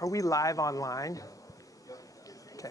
Are we live online? Okay.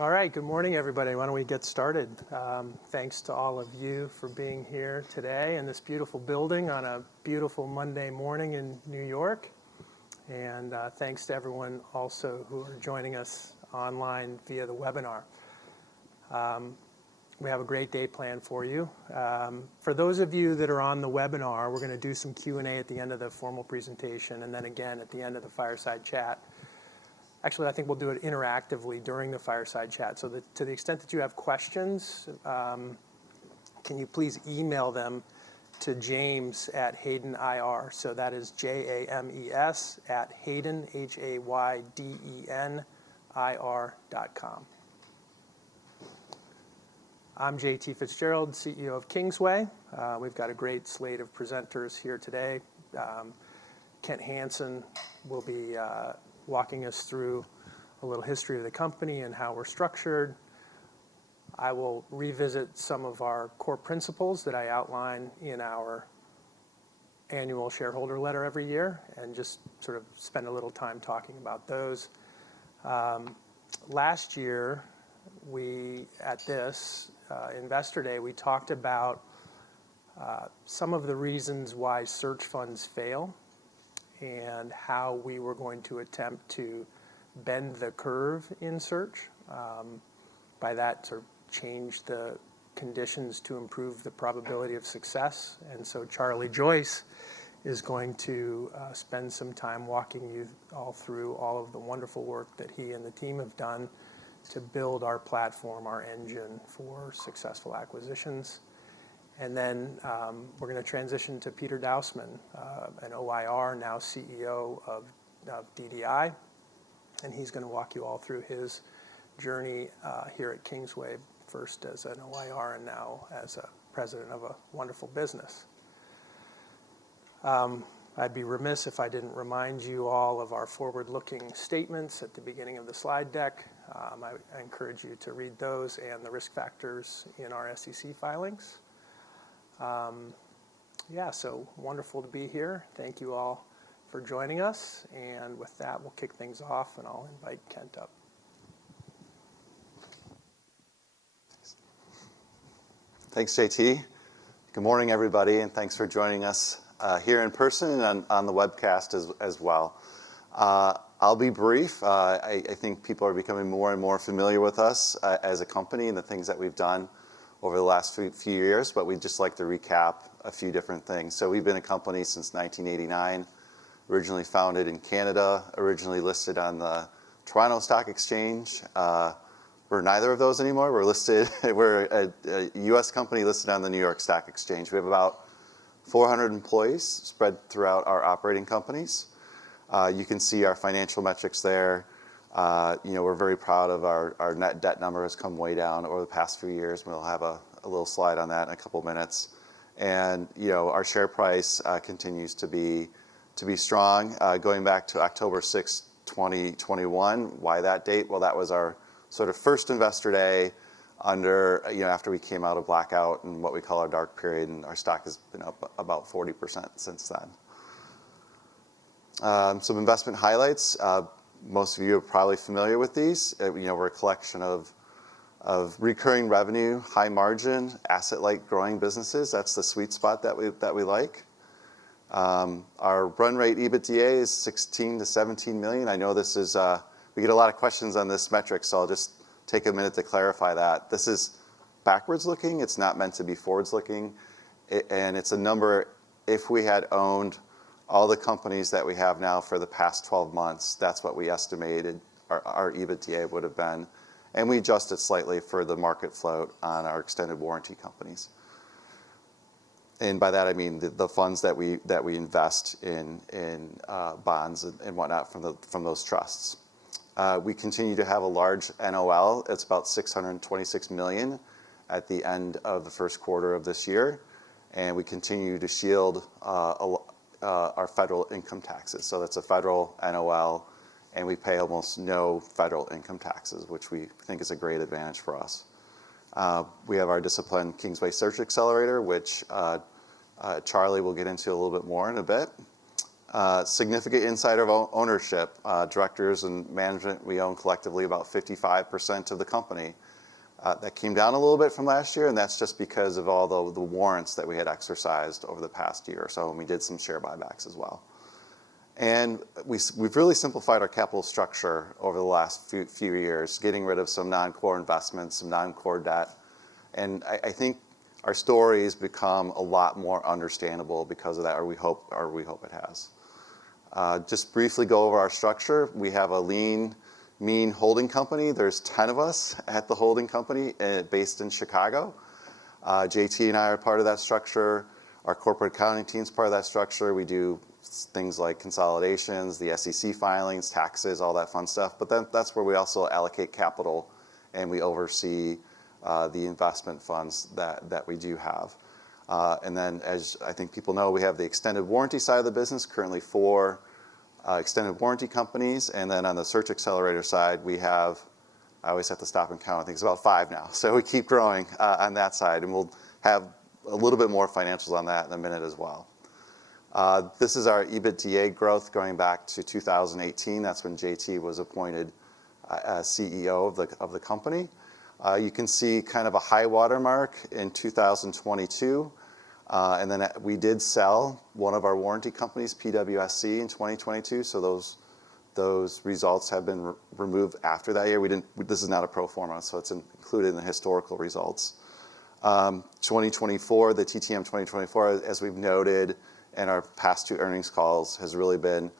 All right, good morning, everybody. Why don't we get started? Thanks to all of you for being here today in this beautiful building on a beautiful Monday morning in New York. And thanks to everyone also who are joining us online via the webinar. We have a great day planned for you. For those of you that are on the webinar, we're going to do some Q&A at the end of the formal presentation and then again at the end of the fireside chat. Actually, I think we'll do it interactively during the fireside chat. So to the extent that you have questions, can you please email them to James at Hayden IR. So that is JAMES at Hayden, HAYDENIR.com. I'm JT Fitzgerald, CEO of Kingsway. We've got a great slate of presenters here today. Kent Hansen will be walking us through a little history of the company and how we're structured. I will revisit some of our core principles that I outline in our annual shareholder letter every year and just sort of spend a little time talking about those. Last year, at this Investor Day, we talked about some of the reasons why search funds fail and how we were going to attempt to bend the curve in search. By that, sort of change the conditions to improve the probability of success. And so Charlie Joyce is going to spend some time walking you all through all of the wonderful work that he and the team have done to build our platform, our engine for successful acquisitions. And then we're going to transition to Peter Dausman, an OIR, now CEO of DDI. And he's going to walk you all through his journey here at Kingsway, first as an OIR and now as a president of a wonderful business. I'd be remiss if I didn't remind you all of our forward-looking statements at the beginning of the slide deck. I encourage you to read those and the risk factors in our SEC filings. So wonderful to be here. Thank you all for joining us. And with that, we'll kick things off, and I'll invite Kent up. Thanks, JT. Good morning, everybody, and thanks for joining us here in person and on the webcast as well. I'll be brief. I think people are becoming more and more familiar with us as a company and the things that we've done over the last few years, but we'd just like to recap a few different things. So we've been a company since 1989, originally founded in Canada, originally listed on the Toronto Stock Exchange. We're neither of those anymore. We're a U.S. company listed on the New York Stock Exchange. We have about 400 employees spread throughout our operating companies. You can see our financial metrics there. We're very proud of our net debt number has come way down over the past few years. We'll have a little slide on that in a couple minutes. And our share price continues to be strong. Going back to October 6, 2021, why that date? Well, that was our sort of first Investor Day after we came out of blackout and what we call our dark period, and our stock has been up about 40% since then. Some investment highlights. Most of you are probably familiar with these. We're a collection of recurring revenue, high margin, asset-light growing businesses. That's the sweet spot that we like. Our run rate EBITDA is 16 to 17 million. I know this is we get a lot of questions on this metric, so I'll just take a minute to clarify that. This is backwards looking. It's not meant to be forwards looking, and it's a number. If we had owned all the companies that we have now for the past 12 months, that's what we estimated our EBITDA would have been and we adjust it slightly for the market float on our extended warranty companies. And by that I mean the funds that we invest in bonds and whatnot from those trusts. We continue to have a large NOL. It's about $626 million at the end of the first quarter of this year, and we continue to shield our federal income taxes. So that's a federal NOL, and we pay almost no federal income taxes, which we think is a great advantage for us. We have our disciplined Kingsway Search Accelerator, which Charlie will get into a little bit more in a bit. Significant insider ownership. Directors and management, we own collectively about 55% of the company. That came down a little bit from last year, and that's just because of all the warrants that we had exercised over the past year or so, and we did some share buybacks as well. And we've really simplified our capital structure over the last few years, getting rid of some non-core investments, some non-core debt. And I think our story has become a lot more understandable because of that, or we hope it has. Just briefly go over our structure. We have a lean, mean holding company. There's 10 of us at the holding company based in Chicago. JT and I are part of that structure. Our corporate accounting team's part of that structure. We do things like consolidations, the SEC filings, taxes, all that fun stuff. But then that's where we also allocate capital, and we oversee the investment funds that we do have. And then, as I think people know, we have the extended warranty side of the business, currently 4 extended warranty companies. And then on the Search Accelerator side, we have, I always have to stop and count, I think it's about 5 now. So we keep growing on that side, and we'll have a little bit more financials on that in a minute as well. This is our EBITDA growth going back to 2018. That's when JT was appointed as CEO of the company. You can see kind of a high water mark in 2022. And then we did sell one of our warranty companies, PWSC, in 2022. So those results have been removed after that year. This is not a pro forma, so it's included in the historical results. 2024, the TTM 2024, as we've noted in our past 2 earnings calls, has really been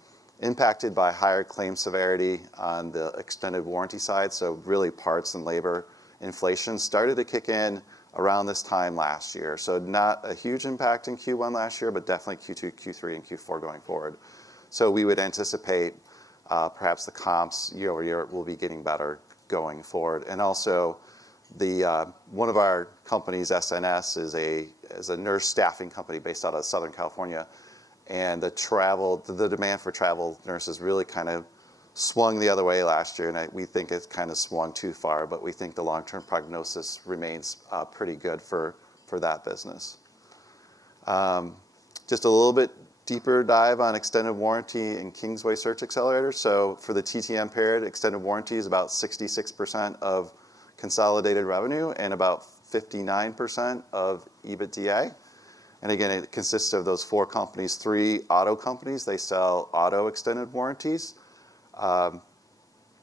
impacted by higher claim severity on the extended warranty side. So really parts and labor inflation started to kick in around this time last year. So not a huge impact in Q1 last year, but definitely Q2, Q3, and Q4 going forward. So we would anticipate perhaps the comps year over year will be getting better going forward. And also, one of our companies, SNS, is a nurse staffing company based out of Southern California. And the demand for travel nurses really kind of swung the other way last year, and we think it's kind of swung too far, but we think the long-term prognosis remains pretty good for that business. Just a little bit deeper dive on extended warranty and Kingsway Search Accelerator. So for the TTM period, extended warranty is about 66% of consolidated revenue and about 59% of EBITDA. And again, it consists of those 4 companies, 3 auto companies. They sell auto extended warranties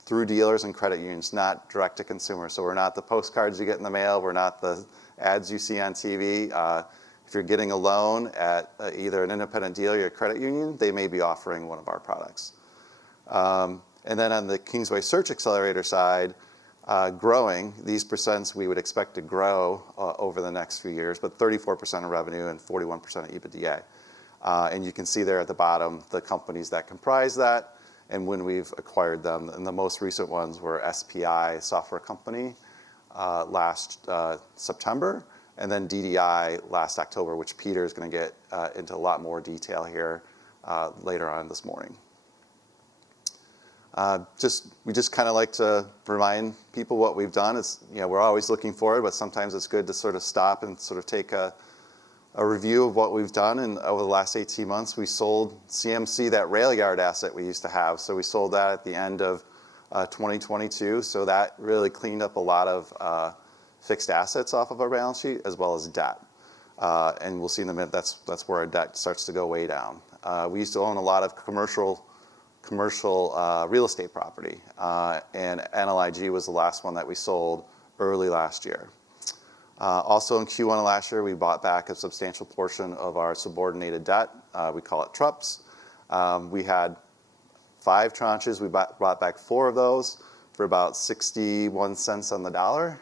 through dealers and credit unions, not direct to consumer. So we're not the postcards you get in the mail. We're not the ads you see on TV. If you're getting a loan at either an independent dealer or a credit union, they may be offering one of our products. And then on the Kingsway Search Accelerator side, growing, these percents we would expect to grow over the next few years, but 34% of revenue and 41% of EBITDA. And you can see there at the bottom the companies that comprise that and when we've acquired them. And the most recent ones were SPI Software Company last September, and then DDI last October, which Peter is going to get into a lot more detail here later on this morning. We just kind of like to remind people what we've done. It's, we're always looking forward, but sometimes it's good to sort of stop and sort of take a review of what we've done. And over the last 18 months, we sold CMC, that rail yard asset we used to have. So we sold that at the end of 2022. So that really cleaned up a lot of fixed assets off of our balance sheet as well as debt. And we'll see in a minute that's where our debt starts to go way down. We used to own a lot of commercial real estate property, and NLIG was the last one that we sold early last year. Also in Q1 of last year, we bought back a substantial portion of our subordinated debt. We call it TRUPS. We had 5 tranches. We bought back 4 of those for about 61 cents on the dollar.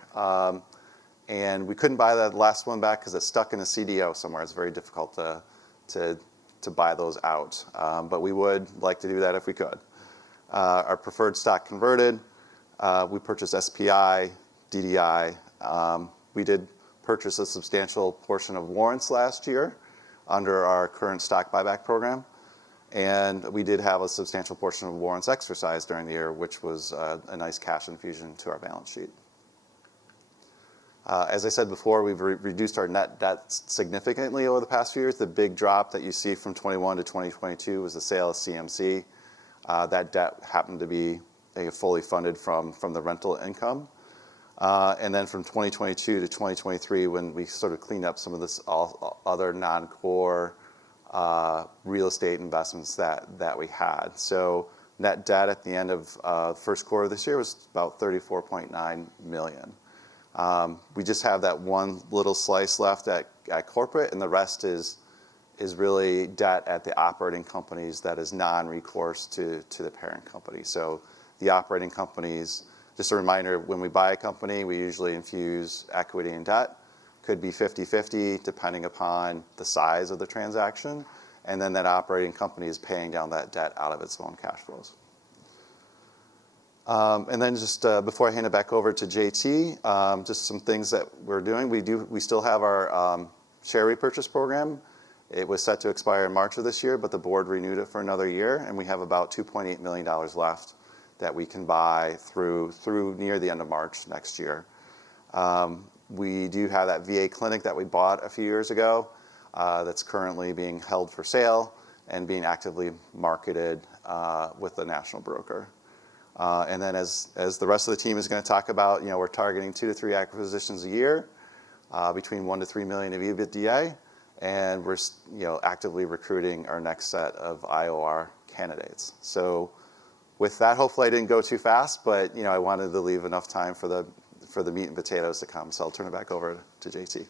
And we couldn't buy that last one back because it's stuck in a CDO somewhere. It's very difficult to buy those out. But we would like to do that if we could. Our preferred stock converted. We purchased SPI, DDI. We did purchase a substantial portion of warrants last year under our current stock buyback program. And we did have a substantial portion of warrants exercised during the year, which was a nice cash infusion to our balance sheet. As I said before, we've reduced our net debt significantly over the past few years. The big drop that you see from 21 to 2022 was the sale of CMC. That debt happened to be fully funded from the rental income. And then from 2022 to 2023, when we sort of cleaned up some of this other non-core real estate investments that we had. So net debt at the end of first quarter of this year was about $34.9 million. We just have that one little slice left at corporate, and the rest is really debt at the operating companies that is non-recourse to the parent company. So the operating companies, just a reminder, when we buy a company, we usually infuse equity and debt. Could be 50-50 depending upon the size of the transaction. And then that operating company is paying down that debt out of its own cash flows. And then just before I hand it back over to JT, just some things that we're doing. We still have our share repurchase program. It was set to expire in March of this year, but the board renewed it for another year, and we have about $2.8 million left that we can buy through near the end of March next year. We do have that VA clinic that we bought a few years ago that's currently being held for sale and being actively marketed with the national broker. And then as the rest of the team is going to talk about, we're targeting 2 to 3 acquisitions a year, between 1 to 3 million of EBITDA, and we're actively recruiting our next set of IOR candidates. So with that, hopefully I didn't go too fast, but I wanted to leave enough time for the meat and potatoes to come. So I'll turn it back over to JT.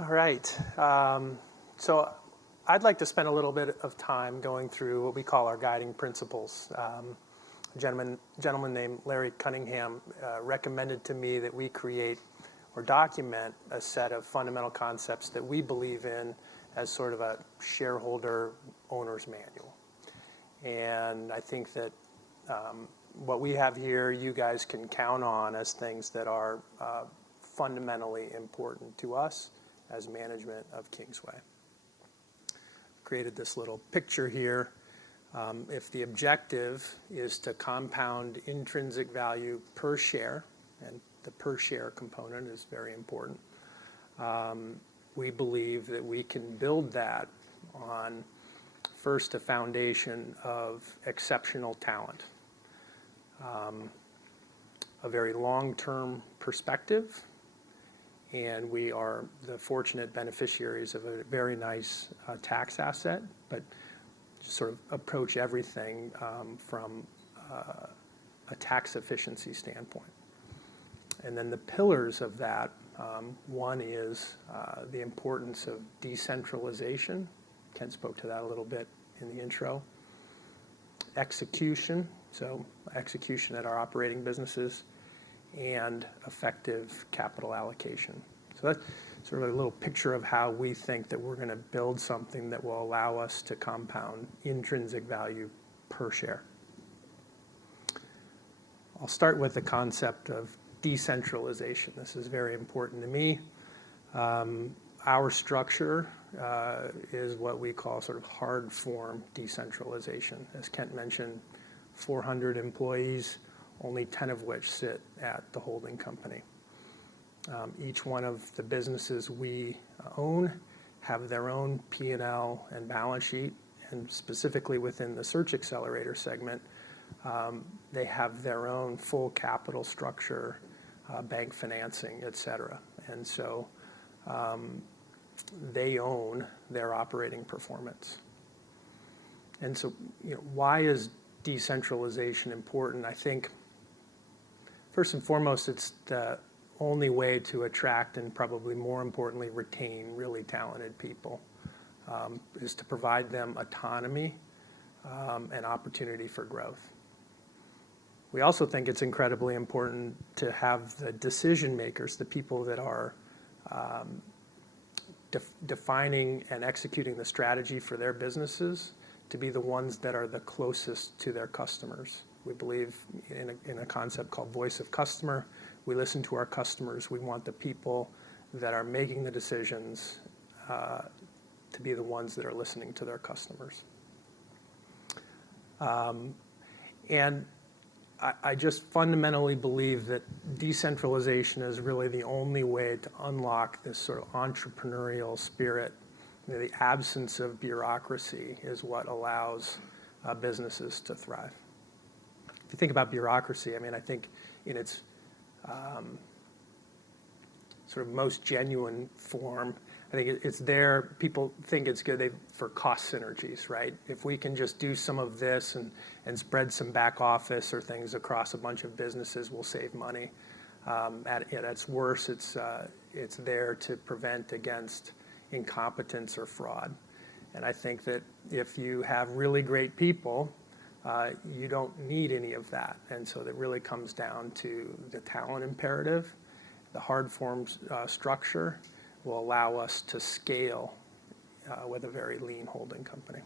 All right. So I'd like to spend a little bit of time going through what we call our guiding principles. A gentleman named Larry Cunningham recommended to me that we create or document a set of fundamental concepts that we believe in as sort of a shareholder owner's manual. And I think that what we have here, you guys can count on as things that are fundamentally important to us as management of Kingsway. Created this little picture here. If the objective is to compound intrinsic value per share, and the per share component is very important, we believe that we can build that on first a foundation of exceptional talent, a very long-term perspective, and we are the fortunate beneficiaries of a very nice tax asset, but just sort of approach everything from a tax efficiency standpoint. And then the pillars of that, one is the importance of decentralization. Ken spoke to that a little bit in the intro. Execution, so execution at our operating businesses, and effective capital allocation. So that's sort of a little picture of how we think that we're going to build something that will allow us to compound intrinsic value per share. I'll start with the concept of decentralization. This is very important to me. Our structure is what we call sort of hard form decentralization. As Kent mentioned, 400 employees, only 10 of which sit at the holding company. Each one of the businesses we own have their own P&L and balance sheet, and specifically within the Search Accelerator segment, they have their own full capital structure, bank financing, et cetera. And so they own their operating performance. And so why is decentralization important? I think first and foremost, it's the only way to attract and probably more importantly retain really talented people is to provide them autonomy and opportunity for growth. We also think it's incredibly important to have the decision makers, the people that are defining and executing the strategy for their businesses, to be the ones that are the closest to their customers. We believe in a concept called voice of customer. We listen to our customers. We want the people that are making the decisions to be the ones that are listening to their customers. And I just fundamentally believe that decentralization is really the only way to unlock this sort of entrepreneurial spirit. The absence of bureaucracy is what allows businesses to thrive. If you think about bureaucracy, I mean, I think in its sort of most genuine form, I think it's there. People think it's good for cost synergies, right? If we can just do some of this and spread some back office or things across a bunch of businesses, we'll save money. At its worst, it's there to prevent against incompetence or fraud. And I think that if you have really great people, you don't need any of that. And so that really comes down to the talent imperative. The hard forms structure will allow us to scale with a very lean holding company.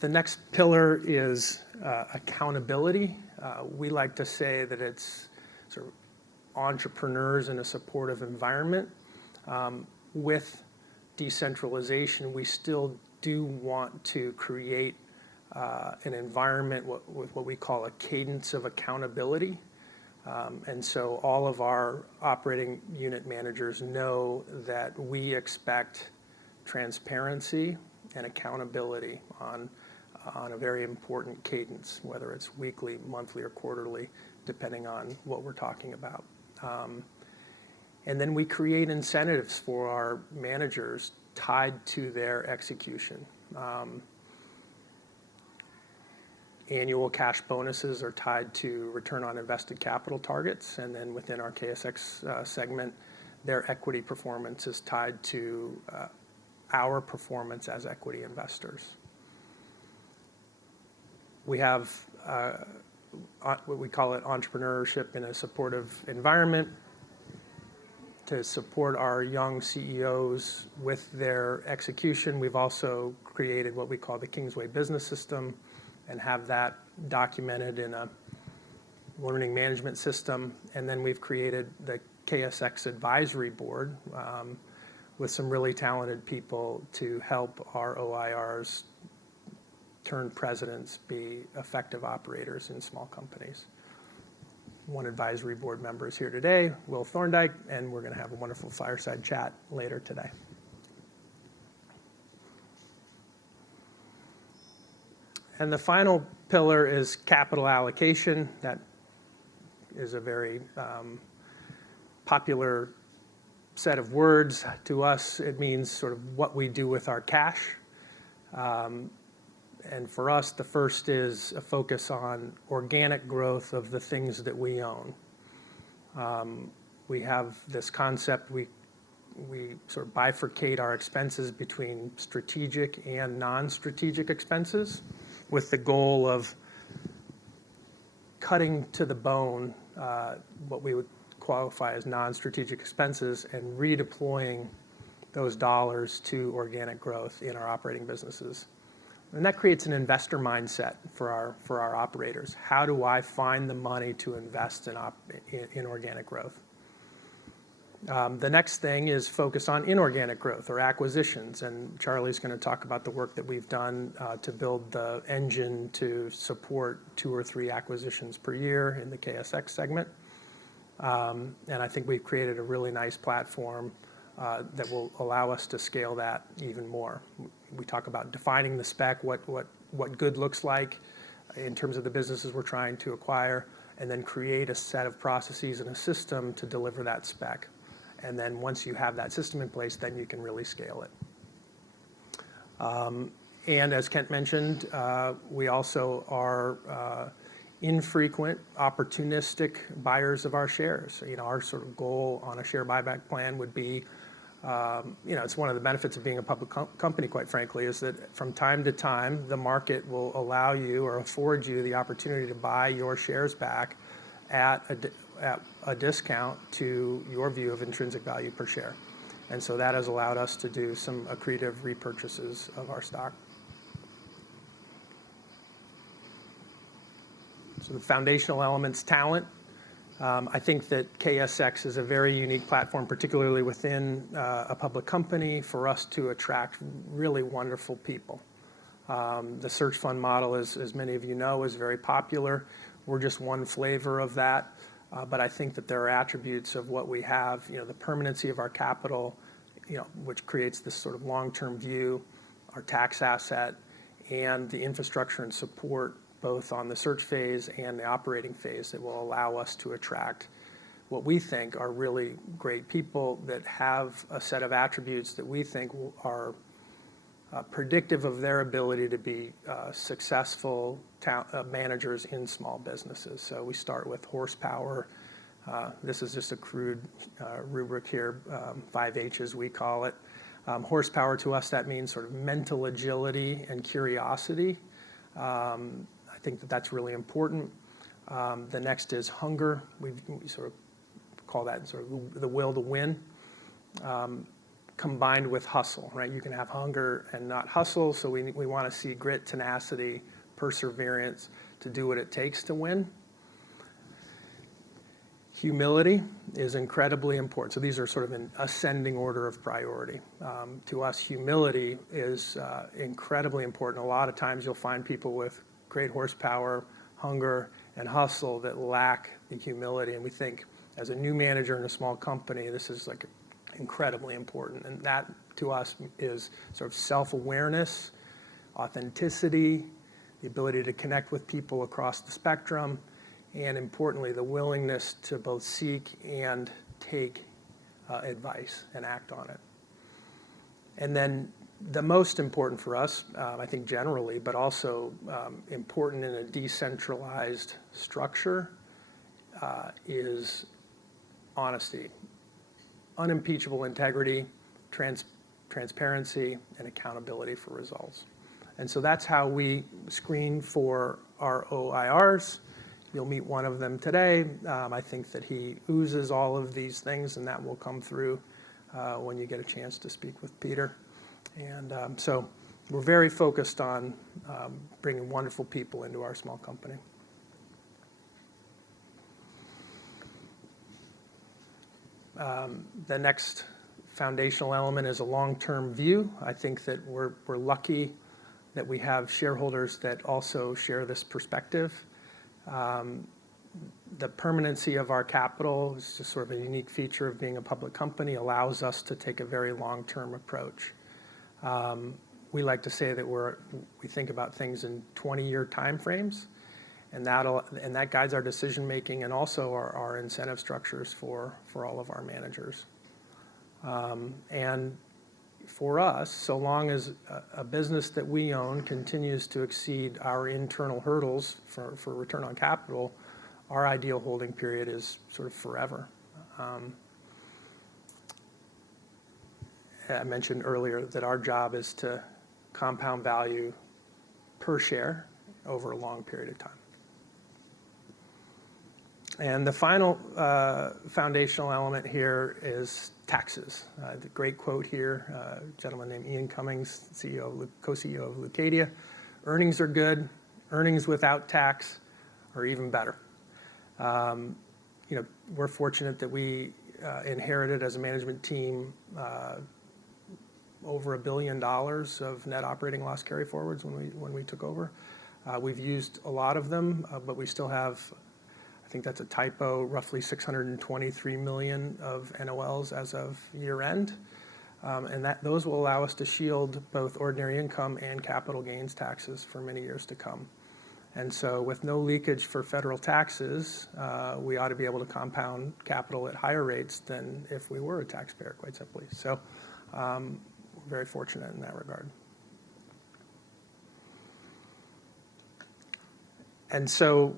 The next pillar is accountability. We like to say that it's sort of entrepreneurs in a supportive environment. With decentralization, we still do want to create an environment with what we call a cadence of accountability. And so all of our operating unit managers know that we expect transparency and accountability on a very important cadence, whether it's weekly, monthly, or quarterly, depending on what we're talking about. And then we create incentives for our managers tied to their execution. Annual cash bonuses are tied to return on invested capital targets, and then within our KSX segment, their equity performance is tied to our performance as equity investors. We have what we call it entrepreneurship in a supportive environment to support our young CEOs with their execution. We've also created what we call the Kingsway Business System and have that documented in a learning management system. And then we've created the KSX Advisory Board with some really talented people to help our OIRs turn presidents be effective operators in small companies. One advisory board member is here today, Will Thorndike, and we're going to have a wonderful fireside chat later today. And the final pillar is capital allocation. That is a very popular set of words. To us, it means sort of what we do with our cash. And for us, the first is a focus on organic growth of the things that we own. We have this concept, we sort of bifurcate our expenses between strategic and non-strategic expenses with the goal of cutting to the bone what we would qualify as non-strategic expenses and redeploying those dollars to organic growth in our operating businesses. And that creates an investor mindset for our operators. How do I find the money to invest in organic growth? The next thing is focus on inorganic growth or acquisitions. And Charlie's going to talk about the work that we've done to build the engine to support 2 or 3 acquisitions per year in the KSX segment. And I think we've created a really nice platform that will allow us to scale that even more. We talk about defining the spec, what good looks like in terms of the businesses we're trying to acquire, and then create a set of processes and a system to deliver that spec. And then once you have that system in place, then you can really scale it. And as Kent mentioned, we also are infrequent, opportunistic buyers of our shares. Our sort of goal on a share buyback plan would be, it's one of the benefits of being a public company, quite frankly, is that from time to time, the market will allow you or afford you the opportunity to buy your shares back at a discount to your view of intrinsic value per share. And so that has allowed us to do some accretive repurchases of our stock. So the foundational elements, talent. I think that KSX is a very unique platform, particularly within a public company, for us to attract really wonderful people. The search fund model, as many of you know, is very popular. We're just one flavor of that. But I think that there are attributes of what we have, the permanency of our capital, which creates this sort of long-term view, our tax asset, and the infrastructure and support both on the search phase and the operating phase that will allow us to attract what we think are really great people that have a set of attributes that we think are predictive of their ability to be successful managers in small businesses. So we start with horsepower. This is just a crude rubric here, 5 H's we call it. Horsepower to us, that means sort of mental agility and curiosity. I think that that's really important. The next is hunger. We sort of call that sort of the will to win, combined with hustle, right? You can have hunger and not hustle, so we want to see grit, tenacity, perseverance to do what it takes to win. Humility is incredibly important. So these are sort of an ascending order of priority. To us, humility is incredibly important. A lot of times you'll find people with great horsepower, hunger, and hustle that lack the humility. And we think as a new manager in a small company, this is like incredibly important. And that to us is sort of self-awareness, authenticity, the ability to connect with people across the spectrum, and importantly, the willingness to both seek and take advice and act on it. And then the most important for us, I think generally, but also important in a decentralized structure, is honesty, unimpeachable integrity, transparency, and accountability for results. And so that's how we screen for our OIRs. You'll meet one of them today. I think that he oozes all of these things, and that will come through when you get a chance to speak with Peter. And so we're very focused on bringing wonderful people into our small company. The next foundational element is a long-term view. I think that we're lucky that we have shareholders that also share this perspective. The permanency of our capital is just sort of a unique feature of being a public company, allows us to take a very long-term approach. We like to say that we think about things in 20-year time frames, and that guides our decision making and also our incentive structures for all of our managers. And for us, so long as a business that we own continues to exceed our internal hurdles for return on capital, our ideal holding period is sort of forever. I mentioned earlier that our job is to compound value per share over a long period of time. And the final foundational element here is taxes. The great quote here, a gentleman named Ian Cummings, co-CEO of Leucadia. Earnings are good. Earnings without tax are even better. We're fortunate that we inherited as a management team over $1 billion of net operating loss carryforwards when we took over. We've used a lot of them, but we still have, I think that's a typo, roughly $623 million of NOLs as of year end. And those will allow us to shield both ordinary income and capital gains taxes for many years to come. And so with no leakage for federal taxes, we ought to be able to compound capital at higher rates than if we were a taxpayer, quite simply. So we're very fortunate in that regard. And so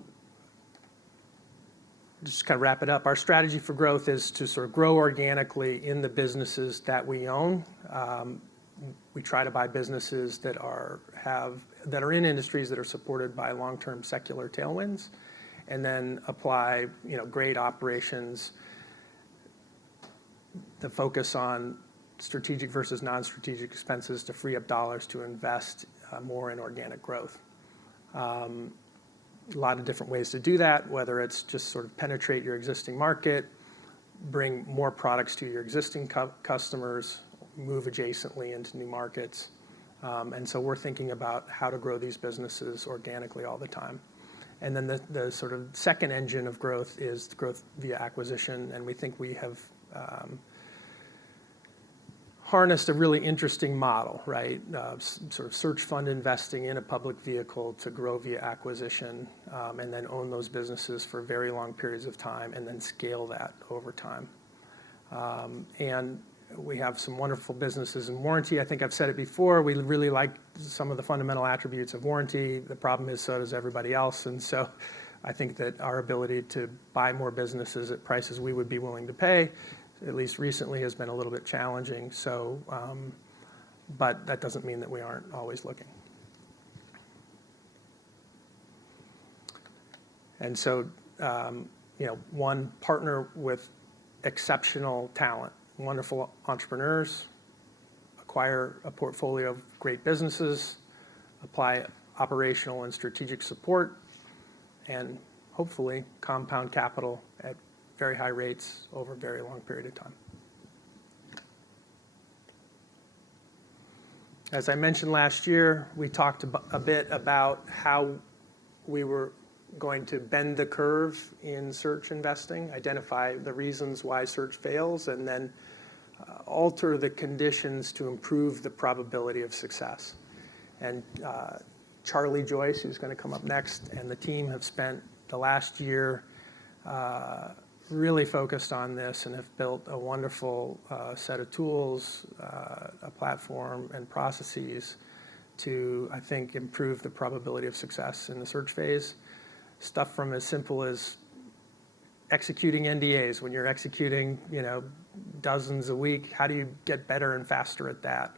just kind of wrap it up, our strategy for growth is to sort of grow organically in the businesses that we own. We try to buy businesses that are in industries that are supported by long-term secular tailwinds, and then apply great operations. The focus on strategic versus non-strategic expenses to free up dollars to invest more in organic growth. A lot of different ways to do that, whether it's just sort of penetrate your existing market, bring more products to your existing customers, move adjacently into new markets. And so we're thinking about how to grow these businesses organically all the time. And then the sort of second engine of growth is growth via acquisition, and we think we have harnessed a really interesting model, right? Sort of search fund investing in a public vehicle to grow via acquisition, and then own those businesses for very long periods of time, and then scale that over time. And we have some wonderful businesses in warranty. I think I've said it before. We really like some of the fundamental attributes of warranty. The problem is so does everybody else. And so I think that our ability to buy more businesses at prices we would be willing to pay, at least recently, has been a little bit challenging. So, but that doesn't mean that we aren't always looking. And so, one, partner with exceptional talent, wonderful entrepreneurs, acquire a portfolio of great businesses, apply operational and strategic support, and hopefully compound capital at very high rates over a very long period of time. As I mentioned last year, we talked a bit about how we were going to bend the curve in search investing, identify the reasons why search fails, and then alter the conditions to improve the probability of success. And Charlie Joyce, who's going to come up next, and the team have spent the last year really focused on this and have built a wonderful set of tools, a platform, and processes to, I think, improve the probability of success in the search phase. Stuff from as simple as executing NDAs. When you're executing, dozens a week, how do you get better and faster at that?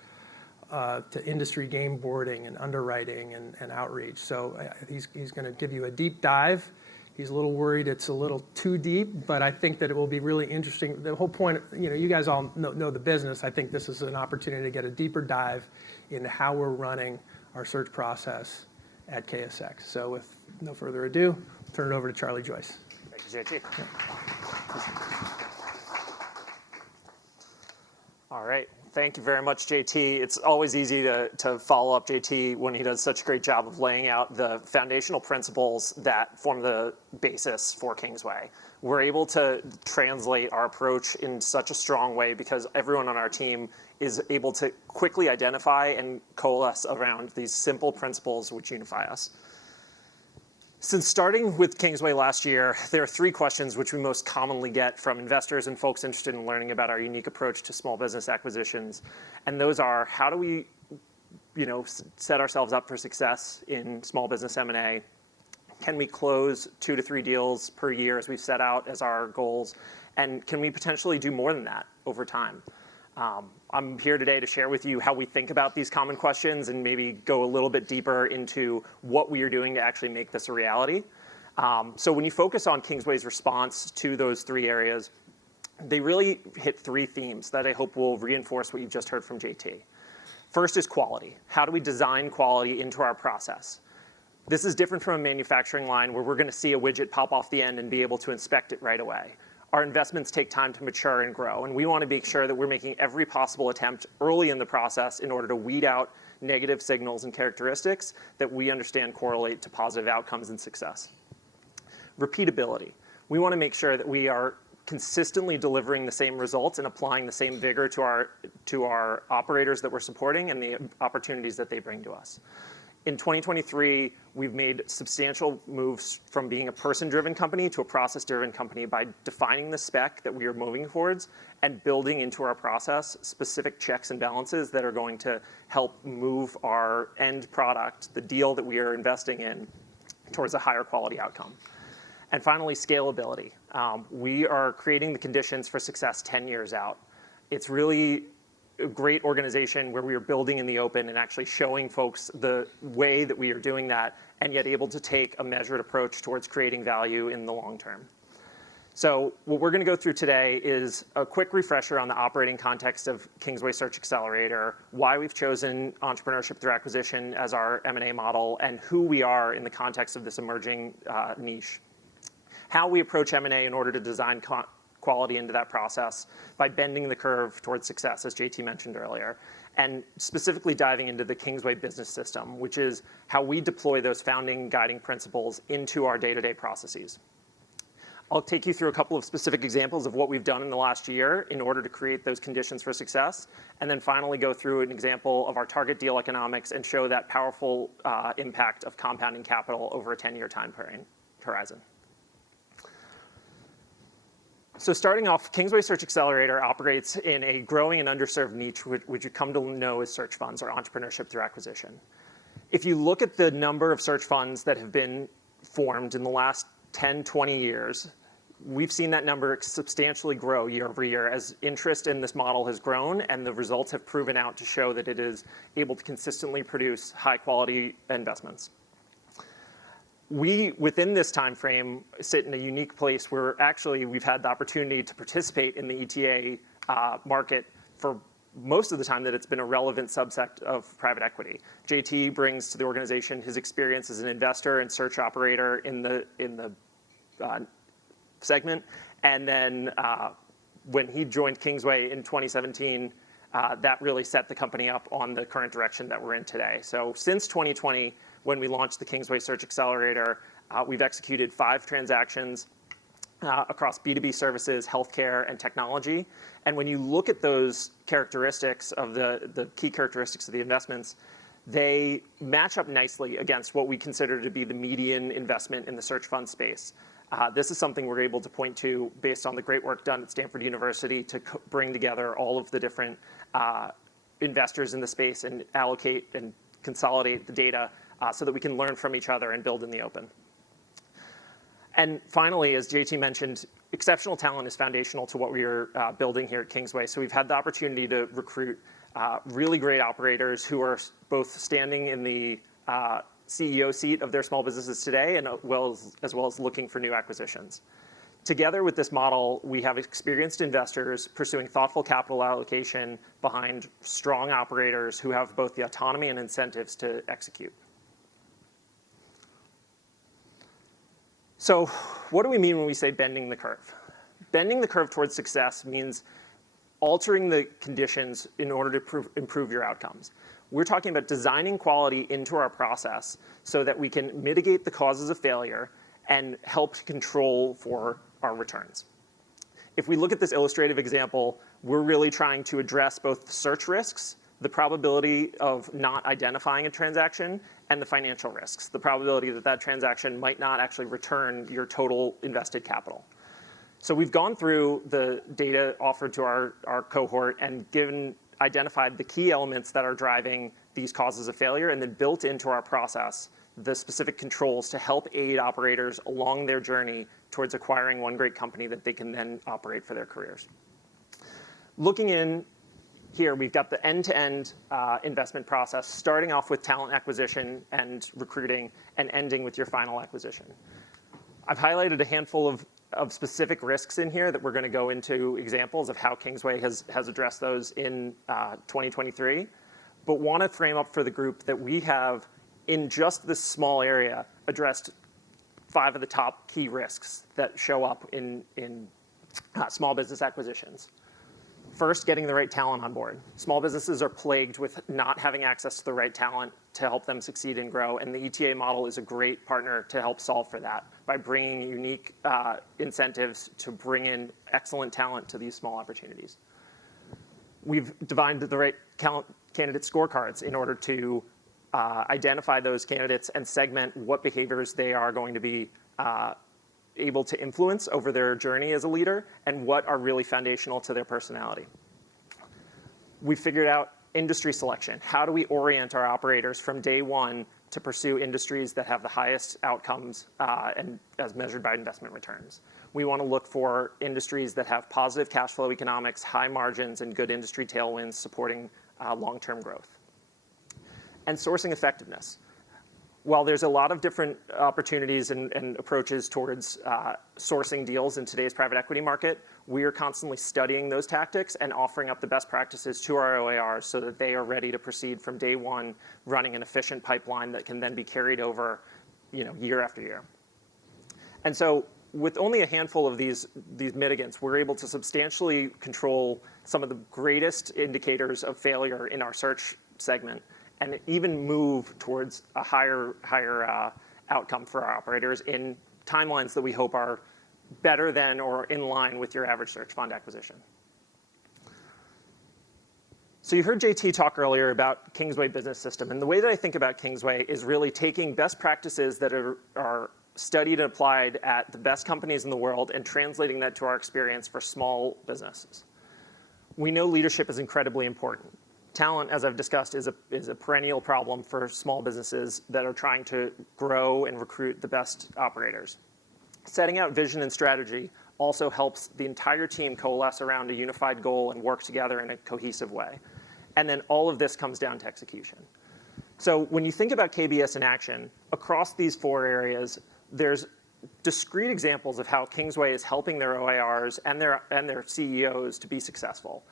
To industry game boarding and underwriting and outreach. So he's going to give you a deep dive. He's a little worried it's a little too deep, but I think that it will be really interesting. The whole point, you guys all know the business. I think this is an opportunity to get a deeper dive into how we're running our search process at KSX. So with no further ado, I'll turn it over to Charlie Joyce. Thank you, JT. All right. Thank you very much, JT. It's always easy to follow up JT when he does such a great job of laying out the foundational principles that form the basis for Kingsway. We're able to translate our approach in such a strong way because everyone on our team is able to quickly identify and coalesce around these simple principles which unify us. Since starting with Kingsway last year, there are three questions which we most commonly get from investors and folks interested in learning about our unique approach to small business acquisitions. And those are, how do we, set ourselves up for success in small business M&A? Can we close 2 to 3 deals per year as we've set out as our goals? And can we potentially do more than that over time? I'm here today to share with you how we think about these common questions and maybe go a little bit deeper into what we are doing to actually make this a reality. So when you focus on Kingsway's response to those 3 areas, they really hit 3 themes that I hope will reinforce what you just heard from JT. First is quality. How do we design quality into our process? This is different from a manufacturing line where we're going to see a widget pop off the end and be able to inspect it right away. Our investments take time to mature and grow, and we want to make sure that we're making every possible attempt early in the process in order to weed out negative signals and characteristics that we understand correlate to positive outcomes and success. Repeatability. We want to make sure that we are consistently delivering the same results and applying the same vigor to our operators that we're supporting and the opportunities that they bring to us. In 2023, we've made substantial moves from being a person-driven company to a process-driven company by defining the spec that we are moving towards and building into our process specific checks and balances that are going to help move our end product, the deal that we are investing in, towards a higher quality outcome. And finally, scalability. We are creating the conditions for success 10 years out. It's really a great organization where we are building in the open and actually showing folks the way that we are doing that, and yet able to take a measured approach towards creating value in the long term. So what we're going to go through today is a quick refresher on the operating context of Kingsway Search Accelerator, why we've chosen entrepreneurship through acquisition as our M&A model, and who we are in the context of this emerging niche. How we approach M&A in order to design quality into that process by bending the curve towards success, as JT mentioned earlier, and specifically diving into the Kingsway business system, which is how we deploy those founding guiding principles into our day-to-day processes. I'll take you through a couple of specific examples of what we've done in the last year in order to create those conditions for success, and then finally go through an example of our target deal economics and show that powerful impact of compounding capital over a 10-year time horizon. So starting off, Kingsway Search Accelerator operates in a growing and underserved niche, which you come to know as search funds or entrepreneurship through acquisition. If you look at the number of search funds that have been formed in the last 10, 20 years, we've seen that number substantially grow year over year as interest in this model has grown, and the results have proven out to show that it is able to consistently produce high-quality investments. We, within this time frame, sit in a unique place where actually we've had the opportunity to participate in the ETA market for most of the time that it's been a relevant subset of private equity. JT brings to the organization his experience as an investor and search operator in the segment, and then when he joined Kingsway in 2017, that really set the company up on the current direction that we're in today. So since 2020, when we launched the Kingsway Search Accelerator, we've executed 5 transactions across B2B services, healthcare, and technology. And when you look at those characteristics of the key characteristics of the investments, they match up nicely against what we consider to be the median investment in the search fund space. This is something we're able to point to based on the great work done at Stanford University to bring together all of the different investors in the space and allocate and consolidate the data so that we can learn from each other and build in the open. And finally, as JT mentioned, exceptional talent is foundational to what we are building here at Kingsway. So we've had the opportunity to recruit really great operators who are both standing in the CEO seat of their small businesses today, and as well as looking for new acquisitions. Together with this model, we have experienced investors pursuing thoughtful capital allocation behind strong operators who have both the autonomy and incentives to execute. So what do we mean when we say bending the curve? Bending the curve towards success means altering the conditions in order to improve your outcomes. We're talking about designing quality into our process so that we can mitigate the causes of failure and help to control for our returns. If we look at this illustrative example, we're really trying to address both the search risks, the probability of not identifying a transaction, and the financial risks, the probability that that transaction might not actually return your total invested capital. So we've gone through the data offered to our cohort and identified the key elements that are driving these causes of failure, and then built into our process the specific controls to help aid operators along their journey towards acquiring one great company that they can then operate for their careers. Looking in here, we've got the end-to-end investment process, starting off with talent acquisition and recruiting, and ending with your final acquisition. I've highlighted a handful of specific risks in here that we're going to go into examples of how Kingsway has addressed those in 2023, but want to frame up for the group that we have, in just this small area, addressed 5 of the top key risks that show up in small business acquisitions. First, getting the right talent on board. Small businesses are plagued with not having access to the right talent to help them succeed and grow, and the ETA model is a great partner to help solve for that by bringing unique incentives to bring in excellent talent to these small opportunities. We've defined the right candidate scorecards in order to identify those candidates and segment what behaviors they are going to be able to influence over their journey as a leader and what are really foundational to their personality. We figured out industry selection. How do we orient our operators from day one to pursue industries that have the highest outcomes and as measured by investment returns. We want to look for industries that have positive cash flow economics, high margins, and good industry tailwinds supporting long-term growth. And sourcing effectiveness. While there's a lot of different opportunities and approaches towards sourcing deals in today's private equity market, we are constantly studying those tactics and offering up the best practices to our OARs so that they are ready to proceed from day one, running an efficient pipeline that can then be carried over, year after year. And so, with only a handful of these mitigants, we're able to substantially control some of the greatest indicators of failure in our search segment, and even move towards a higher outcome for our operators in timelines that we hope are better than or in line with your average search fund acquisition. So you heard JT talk earlier about Kingsway Business System, and the way that I think about Kingsway is really taking best practices that are studied and applied at the best companies in the world and translating that to our experience for small businesses. We know leadership is incredibly important. Talent, as I've discussed, is a perennial problem for small businesses that are trying to grow and recruit the best operators. Setting out vision and strategy also helps the entire team coalesce around a unified goal and work together in a cohesive way. And then all of this comes down to execution. So when you think about KBS in action, across these 4 areas, there's discrete examples of how Kingsway is helping their OARs and their CEOs to be successful.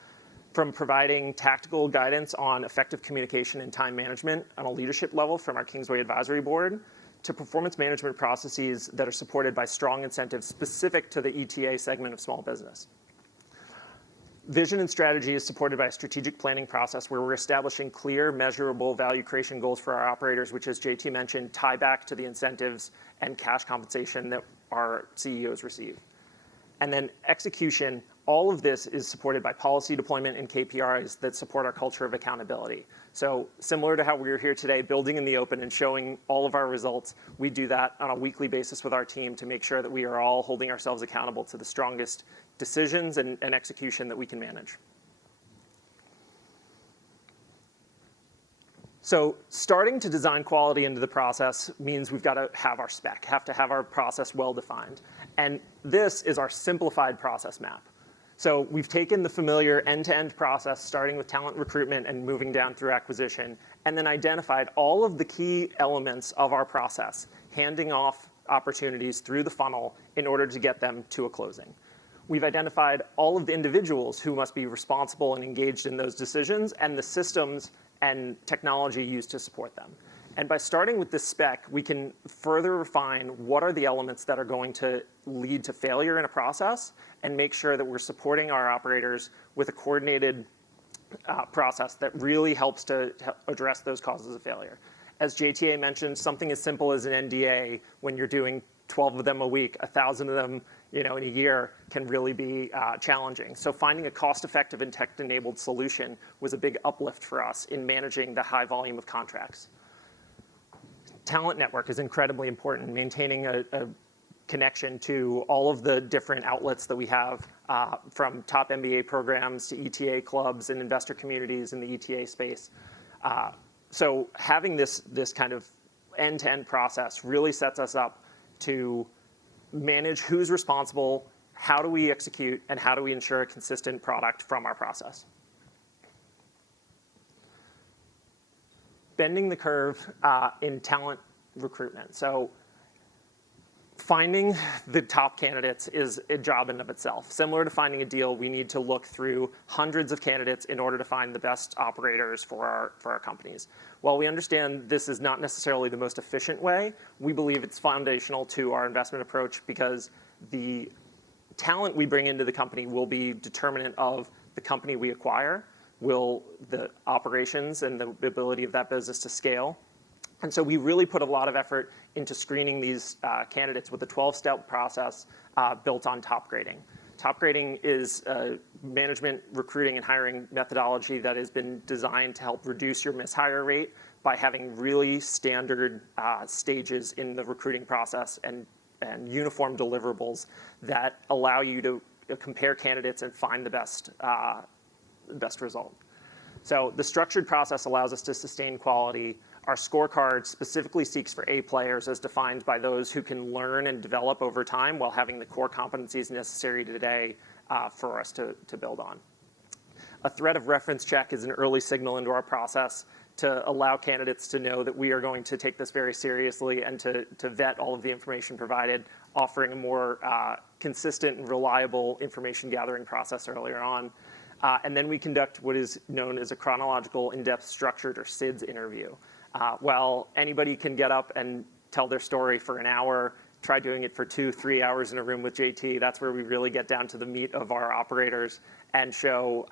From providing tactical guidance on effective communication and time management on a leadership level from our Kingsway Advisory Board, to performance management processes that are supported by strong incentives specific to the ETA segment of small business. Vision and strategy is supported by a strategic planning process where we're establishing clear, measurable value creation goals for our operators, which, as JT mentioned, tie back to the incentives and cash compensation that our CEOs receive. And then execution, all of this is supported by policy deployment and KPIs that support our culture of accountability. So similar to how we are here today, building in the open and showing all of our results, we do that on a weekly basis with our team to make sure that we are all holding ourselves accountable to the strongest decisions and execution that we can manage. So starting to design quality into the process means we've got to have our spec, have to have our process well-defined. And this is our simplified process map. So we've taken the familiar end-to-end process, starting with talent recruitment and moving down through acquisition, and then identified all of the key elements of our process, handing off opportunities through the funnel in order to get them to a closing. We've identified all of the individuals who must be responsible and engaged in those decisions and the systems and technology used to support them. And by starting with this spec, we can further refine what are the elements that are going to lead to failure in a process and make sure that we're supporting our operators with a coordinated process that really helps to address those causes of failure. As JTA mentioned, something as simple as an NDA, when you're doing 12 of them a week, 1,000 of them in a year, can really be challenging. So finding a cost-effective and tech-enabled solution was a big uplift for us in managing the high volume of contracts. Talent network is incredibly important, maintaining a connection to all of the different outlets that we have, from top MBA programs to ETA clubs and investor communities in the ETA space. So having this kind of end-to-end process really sets us up to manage who's responsible, how do we execute, and how do we ensure a consistent product from our process. Bending the curve in talent recruitment. So finding the top candidates is a job in of itself. Similar to finding a deal, we need to look through hundreds of candidates in order to find the best operators for our companies. While we understand this is not necessarily the most efficient way, we believe it's foundational to our investment approach because the talent we bring into the company will be determinant of the company we acquire, will the operations and the ability of that business to scale. And so we really put a lot of effort into screening these candidates with a 12-step process built on top grading. Top grading is a management recruiting and hiring methodology that has been designed to help reduce your mishire rate by having really standard stages in the recruiting process and uniform deliverables that allow you to compare candidates and find the best result. So the structured process allows us to sustain quality. Our scorecard specifically seeks for A players as defined by those who can learn and develop over time while having the core competencies necessary today for us to build on. A threat of reference check is an early signal into our process to allow candidates to know that we are going to take this very seriously and to vet all of the information provided, offering a more consistent and reliable information gathering process earlier on. And then we conduct what is known as a chronological, in-depth, structured, or SIDS interview. While anybody can get up and tell their story for an hour, try doing it for 2-3 hours in a room with JT. That's where we really get down to the meat of our operators and show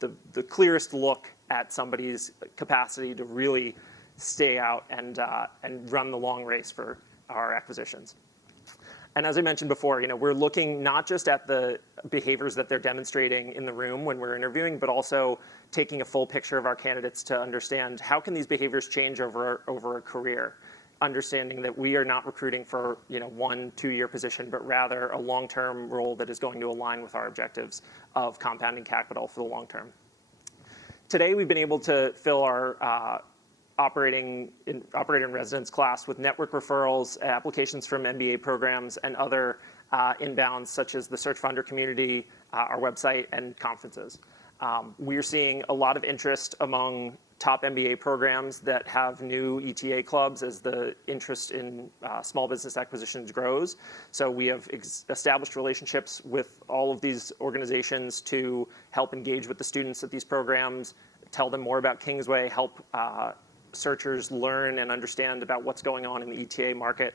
the clearest look at somebody's capacity to really stay out and run the long race for our acquisitions. And as I mentioned before, we're looking not just at the behaviors that they're demonstrating in the room when we're interviewing, but also taking a full picture of our candidates to understand how can these behaviors change over a career, understanding that we are not recruiting for 1-2 year position, but rather a long-term role that is going to align with our objectives of compounding capital for the long term. Today, we've been able to fill our operator in residence class with network referrals, applications from MBA programs, and other inbounds such as the search funder community, our website, and conferences. We're seeing a lot of interest among top MBA programs that have new ETA clubs as the interest in small business acquisitions grows. So we have established relationships with all of these organizations to help engage with the students at these programs, tell them more about Kingsway, help searchers learn and understand about what's going on in the ETA market.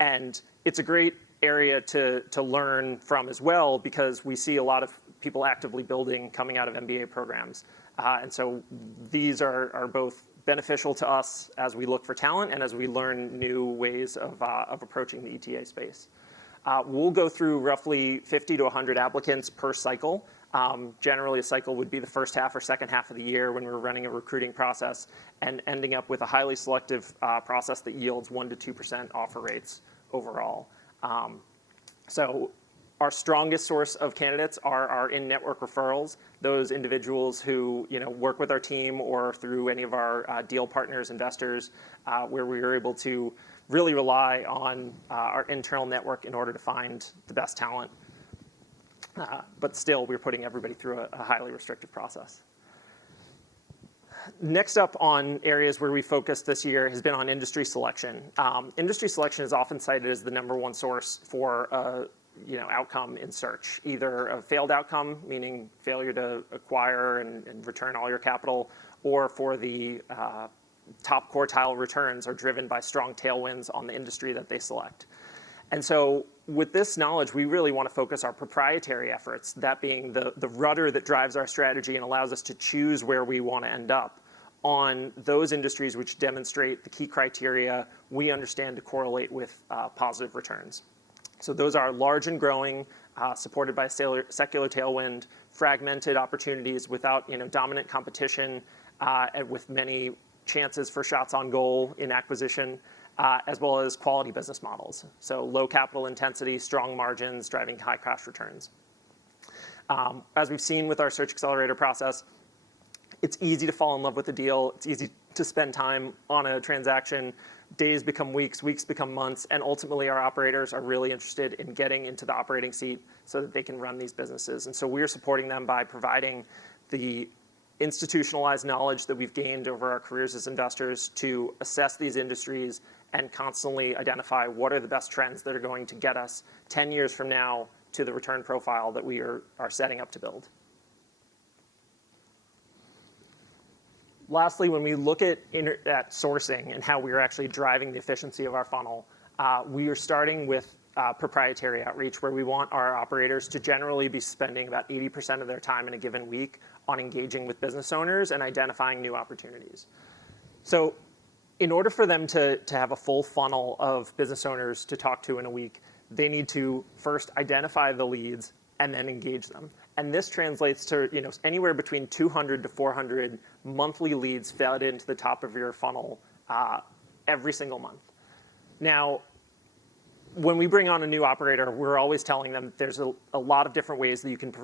And it's a great area to learn from as well, because we see a lot of people actively building coming out of MBA programs. And so these are both beneficial to us as we look for talent and as we learn new ways of approaching the ETA space. We'll go through roughly 50 to 100 applicants per cycle. Generally, a cycle would be the first half or second half of the year when we're running a recruiting process and ending up with a highly selective process that yields 1% to 2% offer rates overall. So our strongest source of candidates are our in-network referrals, those individuals who work with our team or through any of our deal partners, investors, where we are able to really rely on our internal network in order to find the best talent. But still, we're putting everybody through a highly restrictive process. Next up on areas where we focused this year has been on industry selection. Industry selection is often cited as the number one source for outcome in search, either a failed outcome, meaning failure to acquire and return all your capital, or for the top quartile returns are driven by strong tailwinds on the industry that they select. And so with this knowledge, we really want to focus our proprietary efforts, that being the rudder that drives our strategy and allows us to choose where we want to end up, on those industries which demonstrate the key criteria we understand to correlate with positive returns. So those are large and growing, supported by secular tailwind, fragmented opportunities without dominant competition, and with many chances for shots on goal in acquisition, as well as quality business models. So low capital intensity, strong margins, driving high cash returns. As we've seen with our Search Accelerator process, it's easy to fall in love with a deal. It's easy to spend time on a transaction. Days become weeks, weeks become months, and ultimately our operators are really interested in getting into the operating seat so that they can run these businesses. And so we're supporting them by providing the institutionalized knowledge that we've gained over our careers as investors to assess these industries and constantly identify what are the best trends that are going to get us 10 years from now to the return profile that we are setting up to build. Lastly, when we look at sourcing and how we are actually driving the efficiency of our funnel, we are starting with proprietary outreach, where we want our operators to generally be spending about 80% of their time in a given week on engaging with business owners and identifying new opportunities. So in order for them to have a full funnel of business owners to talk to in a week, they need to first identify the leads and then engage them. And this translates to anywhere between 200 to 400 monthly leads fed into the top of your funnel every single month. Now, when we bring on a new operator, we're always telling them that there's a lot of different ways that you can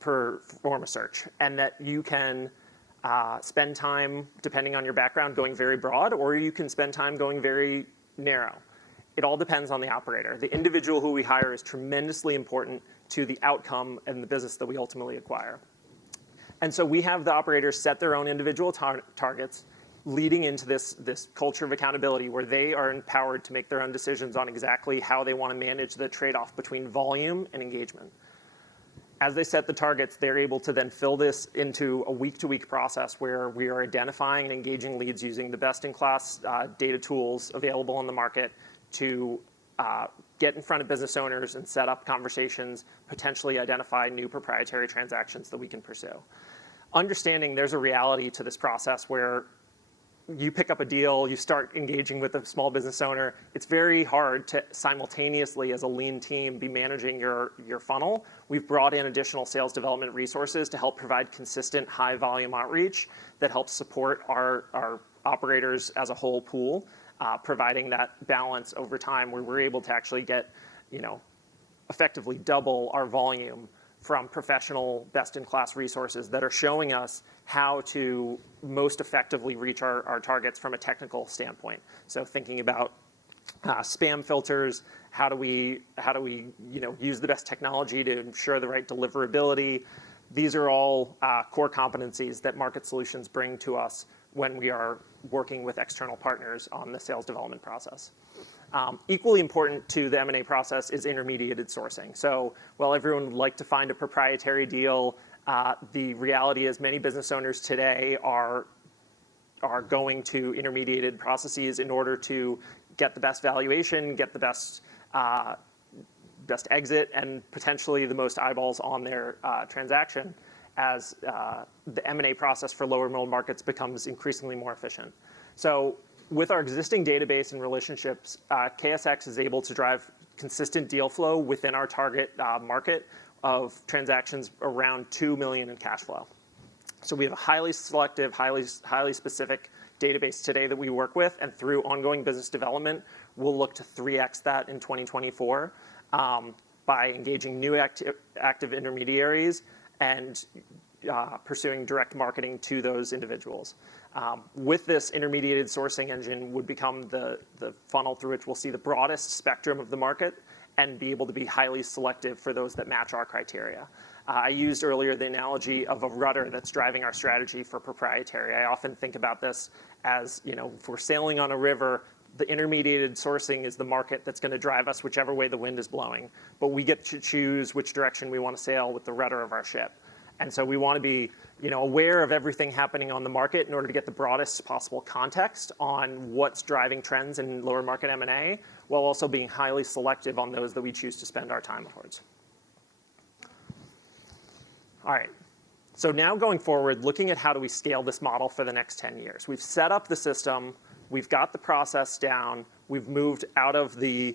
perform a search, and that you can spend time, depending on your background, going very broad, or you can spend time going very narrow. It all depends on the operator. The individual who we hire is tremendously important to the outcome and the business that we ultimately acquire. And so we have the operators set their own individual targets, leading into this culture of accountability where they are empowered to make their own decisions on exactly how they want to manage the trade-off between volume and engagement. As they set the targets, they're able to then fill this into a week-to-week process where we are identifying and engaging leads using the best-in-class data tools available on the market to get in front of business owners and set up conversations, potentially identify new proprietary transactions that we can pursue. Understanding there's a reality to this process where you pick up a deal, you start engaging with a small business owner. It's very hard to simultaneously, as a lean team, be managing your funnel. We've brought in additional sales development resources to help provide consistent high volume outreach that helps support our operators as a whole pool, providing that balance over time where we're able to actually get, effectively double our volume from professional best-in-class resources that are showing us how to most effectively reach our targets from a technical standpoint. So thinking about spam filters, how do we use the best technology to ensure the right deliverability. These are all core competencies that Market Solutions bring to us when we are working with external partners on the sales development process. Equally important to the M&A process is intermediated sourcing. So while everyone would like to find a proprietary deal, the reality is many business owners today are going to intermediated processes in order to get the best valuation, get the best exit, and potentially the most eyeballs on their transaction as the M&A process for lower middle markets becomes increasingly more efficient. So with our existing database and relationships, KSX is able to drive consistent deal flow within our target market of transactions around $2 million in cash flow. So we have a highly selective, highly specific database today that we work with, and through ongoing business development, we'll look to 3x that in 2024 by engaging new active intermediaries and pursuing direct marketing to those individuals. With this intermediated sourcing engine would become the funnel through which we'll see the broadest spectrum of the market and be able to be highly selective for those that match our criteria. I used earlier the analogy of a rudder that's driving our strategy for proprietary. I often think about this as, if we're sailing on a river, the intermediated sourcing is the market that's going to drive us whichever way the wind is blowing. But we get to choose which direction we want to sail with the rudder of our ship. And so we want to be aware of everything happening on the market in order to get the broadest possible context on what's driving trends in lower market M&A, while also being highly selective on those that we choose to spend our time towards. All right. So now going forward, looking at how do we scale this model for the next 10 years. We've set up the system. We've got the process down. We've moved out of the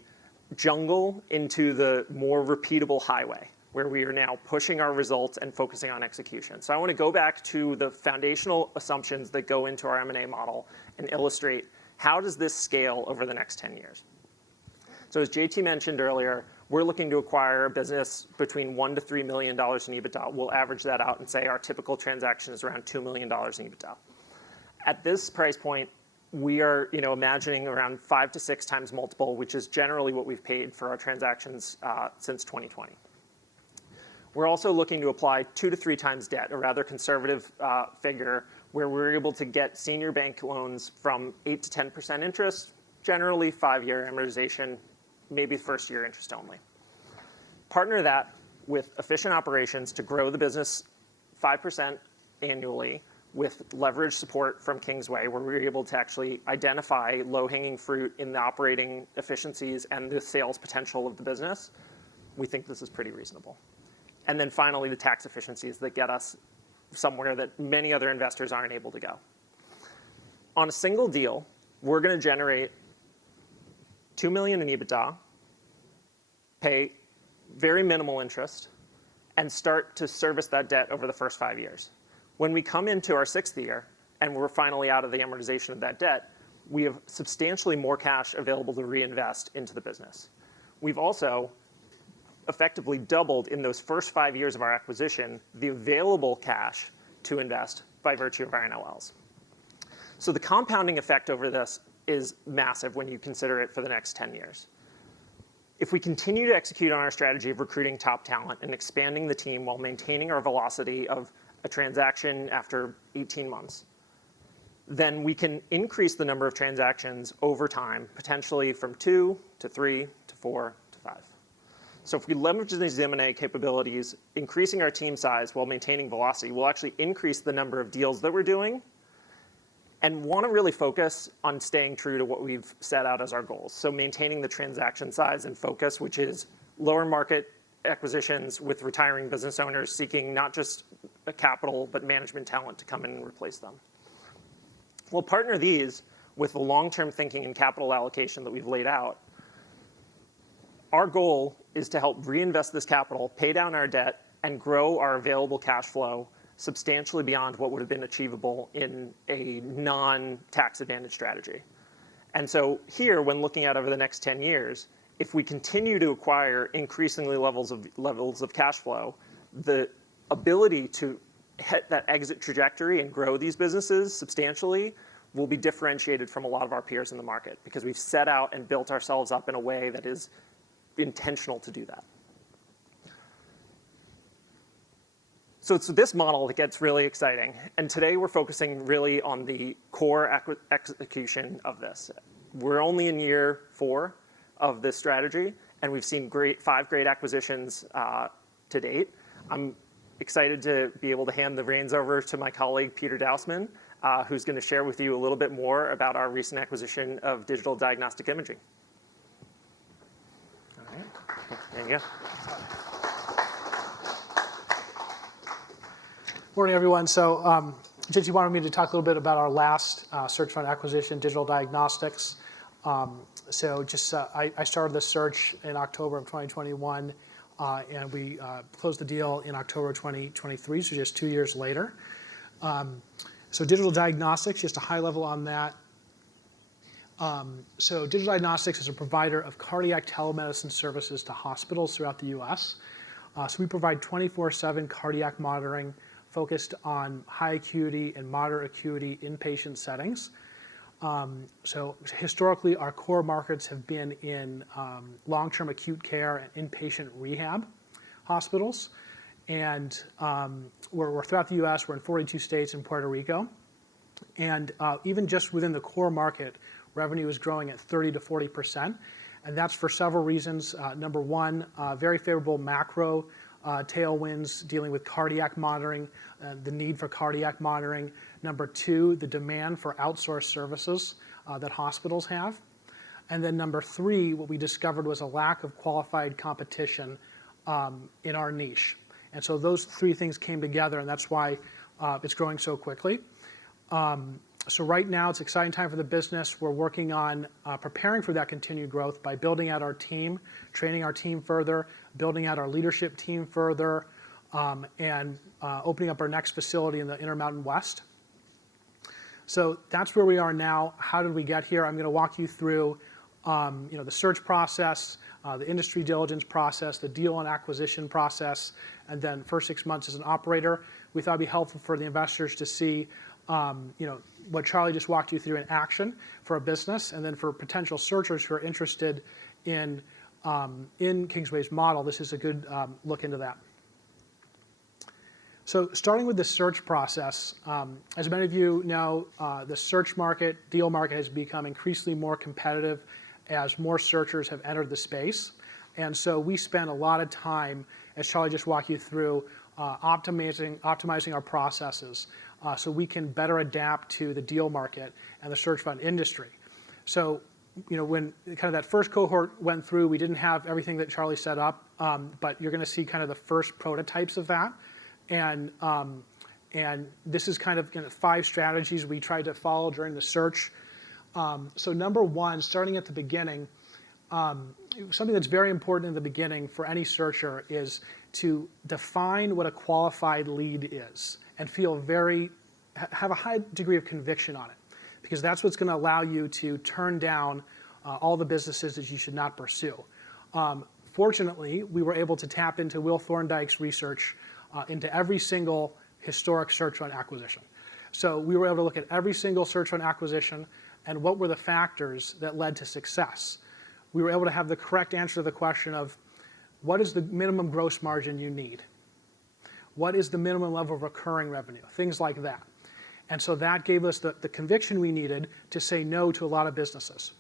jungle into the more repeatable highway, where we are now pushing our results and focusing on execution. So I want to go back to the foundational assumptions that go into our M&A model and illustrate how does this scale over the next 10 years. So as JT mentioned earlier, we're looking to acquire a business between $1 to $3 million in EBITDA. We'll average that out and say our typical transaction is around $2 million in EBITDA. At this price point, we are imagining around 5 to 6 times multiple, which is generally what we've paid for our transactions since 2020. We're also looking to apply 2 to 3 times debt, a rather conservative figure, where we're able to get senior bank loans from 8 to 10% interest, generally 5-year amortization, maybe first-year interest only. Partner that with efficient operations to grow the business 5% annually with leverage support from Kingsway, where we're able to actually identify low-hanging fruit in the operating efficiencies and the sales potential of the business. We think this is pretty reasonable. And then finally, the tax efficiencies that get us somewhere that many other investors aren't able to go. On a single deal, we're going to generate $2 million in EBITDA, pay very minimal interest, and start to service that debt over the first 5 years. When we come into our 6th year and we're finally out of the amortization of that debt, we have substantially more cash available to reinvest into the business. We've also effectively doubled in those first 5 years of our acquisition the available cash to invest by virtue of our NOLs. So the compounding effect over this is massive when you consider it for the next 10 years. If we continue to execute on our strategy of recruiting top talent and expanding the team while maintaining our velocity of a transaction after 18 months, then we can increase the number of transactions over time, potentially from 2 to 3 to 4 to 5. So if we leverage these M&A capabilities, increasing our team size while maintaining velocity, we'll actually increase the number of deals that we're doing and want to really focus on staying true to what we've set out as our goals. So maintaining the transaction size and focus, which is lower market acquisitions with retiring business owners seeking not just a capital, but management talent to come in and replace them. We'll partner these with the long-term thinking and capital allocation that we've laid out. Our goal is to help reinvest this capital, pay down our debt, and grow our available cash flow substantially beyond what would have been achievable in a non-tax advantage strategy. And so here, when looking at over the next 10 years, if we continue to acquire increasingly levels of cash flow, the ability to hit that exit trajectory and grow these businesses substantially will be differentiated from a lot of our peers in the market because we've set out and built ourselves up in a way that is intentional to do that. So it's this model that gets really exciting. And today we're focusing really on the core execution of this. We're only in year 4 of this strategy, and we've seen 5 great acquisitions to date. I'm excited to be able to hand the reins over to my colleague, Peter Dousman, who's going to share with you a little bit more about our recent acquisition of digital diagnostic imaging. All right, there you go. Morning, everyone. So JT wanted me to talk a little bit about our last search fund acquisition, digital diagnostics. I started this search in October of 2021, and we closed the deal in October 2023, so just 2 years later. So digital diagnostics, just a high level on that. So digital diagnostics is a provider of cardiac telemedicine services to hospitals throughout the U.S. So we provide 24/7 cardiac monitoring focused on high acuity and moderate acuity inpatient settings. So historically, our core markets have been in long-term acute care and inpatient rehab hospitals. And we're throughout the U.S. We're in 42 states and Puerto Rico. And even just within the core market, revenue is growing at 30 to 40%. And that's for several reasons. Number one, very favorable macro tailwinds dealing with cardiac monitoring, the need for cardiac monitoring. Number two, the demand for outsourced services that hospitals have. And then number three, what we discovered was a lack of qualified competition in our niche. And so those 3 things came together, and that's why it's growing so quickly. So right now, it's an exciting time for the business. We're working on preparing for that continued growth by building out our team, training our team further, building out our leadership team further, and opening up our next facility in the Intermountain West. So that's where we are now. How did we get here? I'm going to walk you through the search process, the industry diligence process, the deal and acquisition process, and then first 6 months as an operator. We thought it'd be helpful for the investors to see what Charlie just walked you through in action for a business, and then for potential searchers who are interested in Kingsway's model, this is a good look into that. So starting with the search process, as many of you know, the search market, deal market has become increasingly more competitive as more searchers have entered the space. And so we spend a lot of time, as Charlie just walked you through, optimizing our processes so we can better adapt to the deal market and the search fund industry. So when kind of that first cohort went through, we didn't have everything that Charlie set up, but you're going to see kind of the first prototypes of that. And this is kind of 5 strategies we tried to follow during the search. So number one, starting at the beginning, something that's very important in the beginning for any searcher is to define what a qualified lead is and have a high degree of conviction on it, because that's what's going to allow you to turn down all the businesses that you should not pursue. Fortunately, we were able to tap into Will Thorndike's research into every single historic search fund acquisition. So we were able to look at every single search fund acquisition and what were the factors that led to success. We were able to have the correct answer to the question of what is the minimum gross margin you need? What is the minimum level of recurring revenue? Things like that. And so that gave us the conviction we needed to say no to a lot of businesses.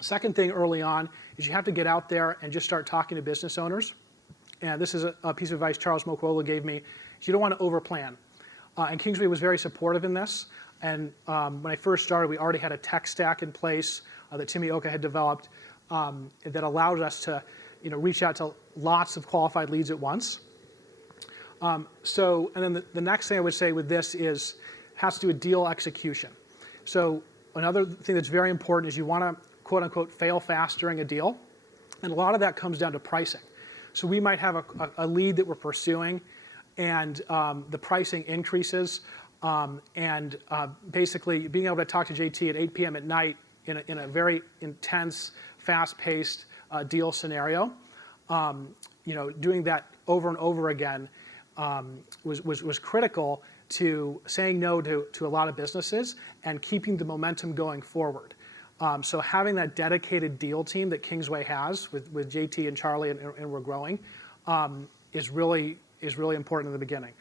Second thing early on is you have to get out there and just start talking to business owners. And this is a piece of advice Charles Mokuola gave me, is you don't want to overplan. And Kingsway was very supportive in this. And when I first started, we already had a tech stack in place that Timmy Oka had developed that allowed us to reach out to lots of qualified leads at once. And then the next thing I would say with this has to do with deal execution. So another thing that's very important is you want to, quote unquote, fail fast during a deal. And a lot of that comes down to pricing. So we might have a lead that we're pursuing and the pricing increases and basically being able to talk to JT at 8 p.m. at night in a very intense, fast-paced deal scenario, doing that over and over again was critical to saying no to a lot of businesses and keeping the momentum going forward. So having that dedicated deal team that Kingsway has with JT and Charlie and we're growing is really important in the beginning.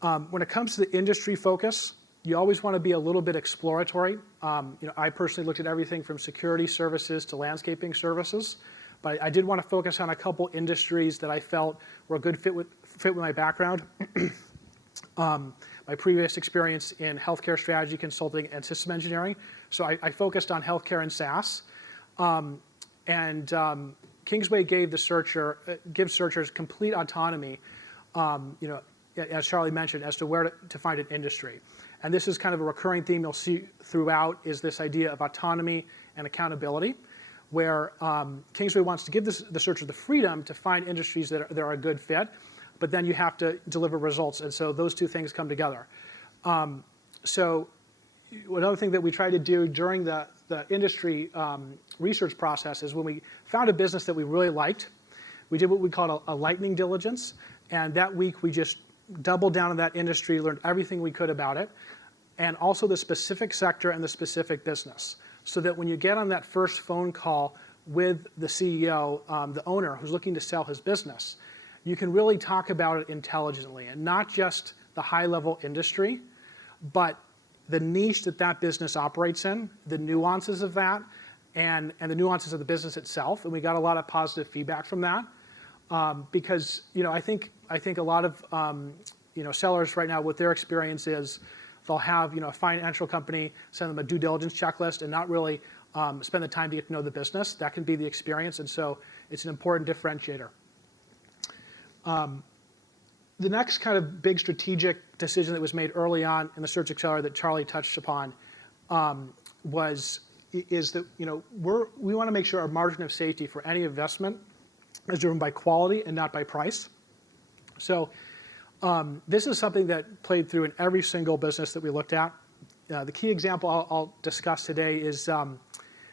When it comes to the industry focus, you always want to be a little bit exploratory. I personally looked at everything from security services to landscaping services, but I did want to focus on a couple industries that I felt were a good fit with my background. My previous experience in healthcare strategy consulting and system engineering. So I focused on healthcare and SaaS. Kingsway gives searchers complete autonomy, as Charlie mentioned, as to where to find an industry. And this is kind of a recurring theme you'll see throughout is this idea of autonomy and accountability, where Kingsway wants to give the searcher the freedom to find industries that are a good fit, but then you have to deliver results. And so those two things come together. So another thing that we tried to do during the industry research process is when we found a business that we really liked, we did what we called a lightning diligence. And that week we just doubled down on that industry, learned everything we could about it, and also the specific sector and the specific business. So that when you get on that first phone call with the CEO, the owner who's looking to sell his business, you can really talk about it intelligently and not just the high-level industry, but the niche that business operates in, the nuances of that, and the nuances of the business itself. And we got a lot of positive feedback from that because I think a lot of sellers right now, what their experience is, they'll have a financial company send them a due diligence checklist and not really spend the time to get to know the business. That can be the experience, and so it's an important differentiator. The next kind of big strategic decision that was made early on in the search accelerator that Charlie touched upon is that we want to make sure our margin of safety for any investment is driven by quality and not by price. So this is something that played through in every single business that we looked at. The key example I'll discuss today is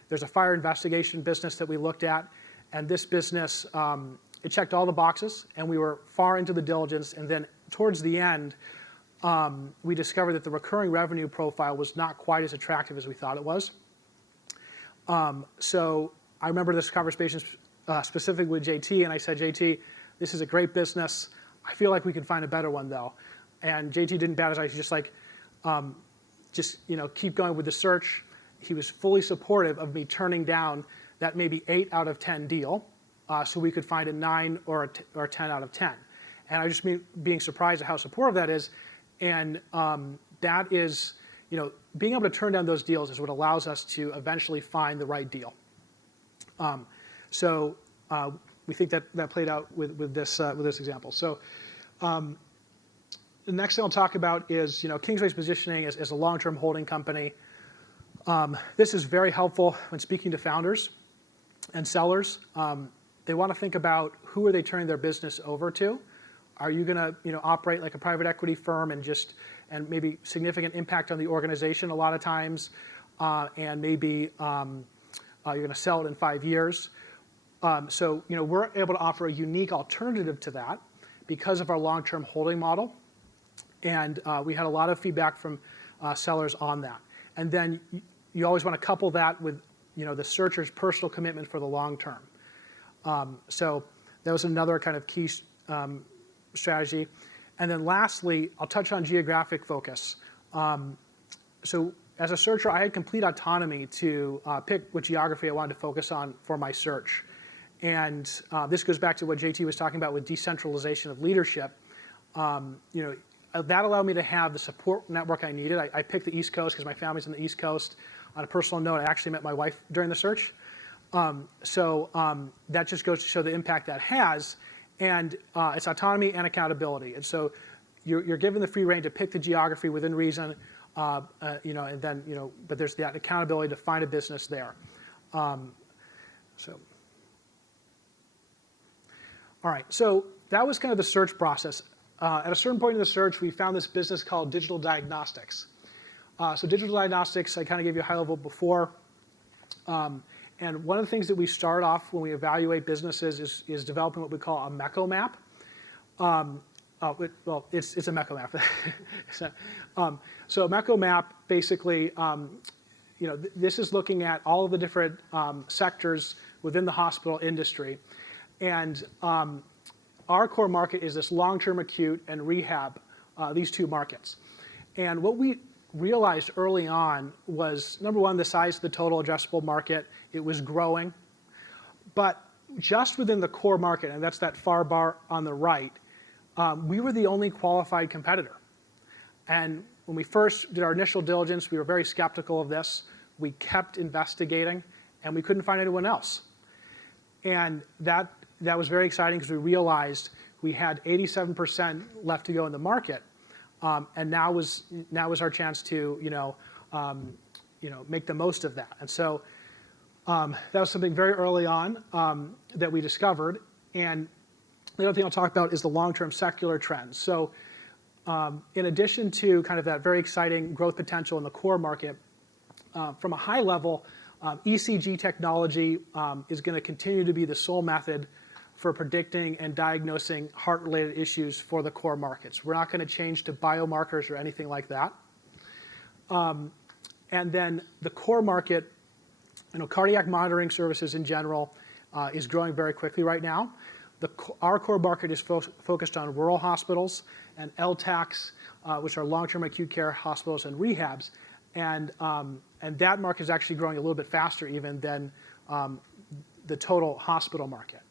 there's a fire investigation business that we looked at, and this business it checked all the boxes, and we were far into the diligence, and then towards the end, we discovered that the recurring revenue profile was not quite as attractive as we thought it was. So I remember this conversation specifically with JT, and I said, JT, this is a great business. I feel like we could find a better one, though. And JT didn't bat his eyes. He's just like, keep going with the search. He was fully supportive of me turning down that maybe 8 out of 10 deal, so we could find a 9 or a 10 out of 10. And I just mean being surprised at how supportive that is. And that is, being able to turn down those deals is what allows us to eventually find the right deal. So we think that played out with this example. So the next thing I'll talk about is Kingsway's positioning as a long-term holding company. This is very helpful when speaking to founders and sellers. They want to think about who are they turning their business over to. Are you going to operate like a private equity firm and maybe significant impact on the organization a lot of times, and maybe you're going to sell it in 5 years. So we're able to offer a unique alternative to that because of our long-term holding model. And we had a lot of feedback from sellers on that. And then you always want to couple that with the searcher's personal commitment for the long term. So that was another kind of key strategy. And then lastly, I'll touch on geographic focus. So as a searcher, I had complete autonomy to pick what geography I wanted to focus on for my search. And this goes back to what JT was talking about with decentralization of leadership. That allowed me to have the support network I needed. I picked the East Coast because my family's on the East Coast. On a personal note, I actually met my wife during the search. So that just goes to show the impact that has. And it's autonomy and accountability. And so you're given the free rein to pick the geography within reason, and then, but there's that accountability to find a business there. All right, so that was kind of the search process. At a certain point in the search, we found this business called digital diagnostics. So digital diagnostics, I kind of gave you a high level before. And one of the things that we start off when we evaluate businesses is developing what we call a MECO map. It's a MECO map. So a MECO map, basically, this is looking at all of the different sectors within the hospital industry. And our core market is this long-term acute and rehab, these two markets. And what we realized early on was, number one, the size of the total addressable market. It was growing. But just within the core market, and that's that far bar on the right, we were the only qualified competitor. And when we first did our initial diligence, we were very skeptical of this. We kept investigating, and we couldn't find anyone else. And that was very exciting because we realized we had 87% left to go in the market. And now was our chance to make the most of that. And so that was something very early on that we discovered. And the other thing I'll talk about is the long-term secular trends. So in addition to kind of that very exciting growth potential in the core market, from a high level, ECG technology is going to continue to be the sole method for predicting and diagnosing heart-related issues for the core markets. We're not going to change to biomarkers or anything like that. And then the core market, cardiac monitoring services in general is growing very quickly right now. Our core market is focused on rural hospitals and LTACs, which are long-term acute care hospitals and rehabs. And that market is actually growing a little bit faster even than the total hospital market.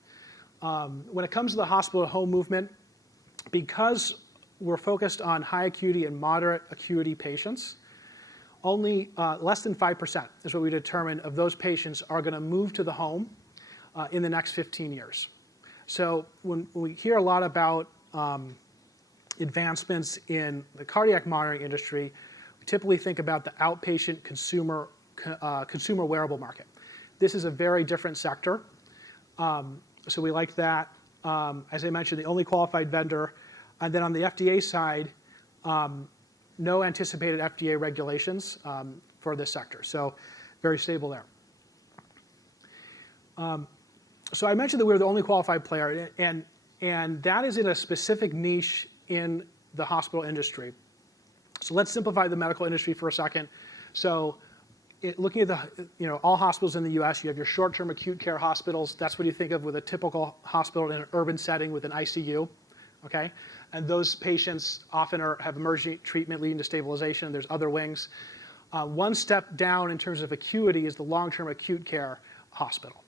When it comes to the hospital at home movement, because we're focused on high acuity and moderate acuity patients, only less than 5% is what we determined of those patients are going to move to the home in the next 15 years. So when we hear a lot about advancements in the cardiac monitoring industry, we typically think about the outpatient consumer wearable market. This is a very different sector. So we like that. As I mentioned, the only qualified vendor. And then on the FDA side, no anticipated FDA regulations for this sector. So very stable there. So I mentioned that we were the only qualified player, and that is in a specific niche in the hospital industry. So let's simplify the medical industry for a second. So looking at all hospitals in the U.S., you have your short-term acute care hospitals. That's what you think of with a typical hospital in an urban setting with an ICU, okay? And those patients often have emergency treatment leading to stabilization. There's other wings. One step down in terms of acuity is the long-term acute care hospital,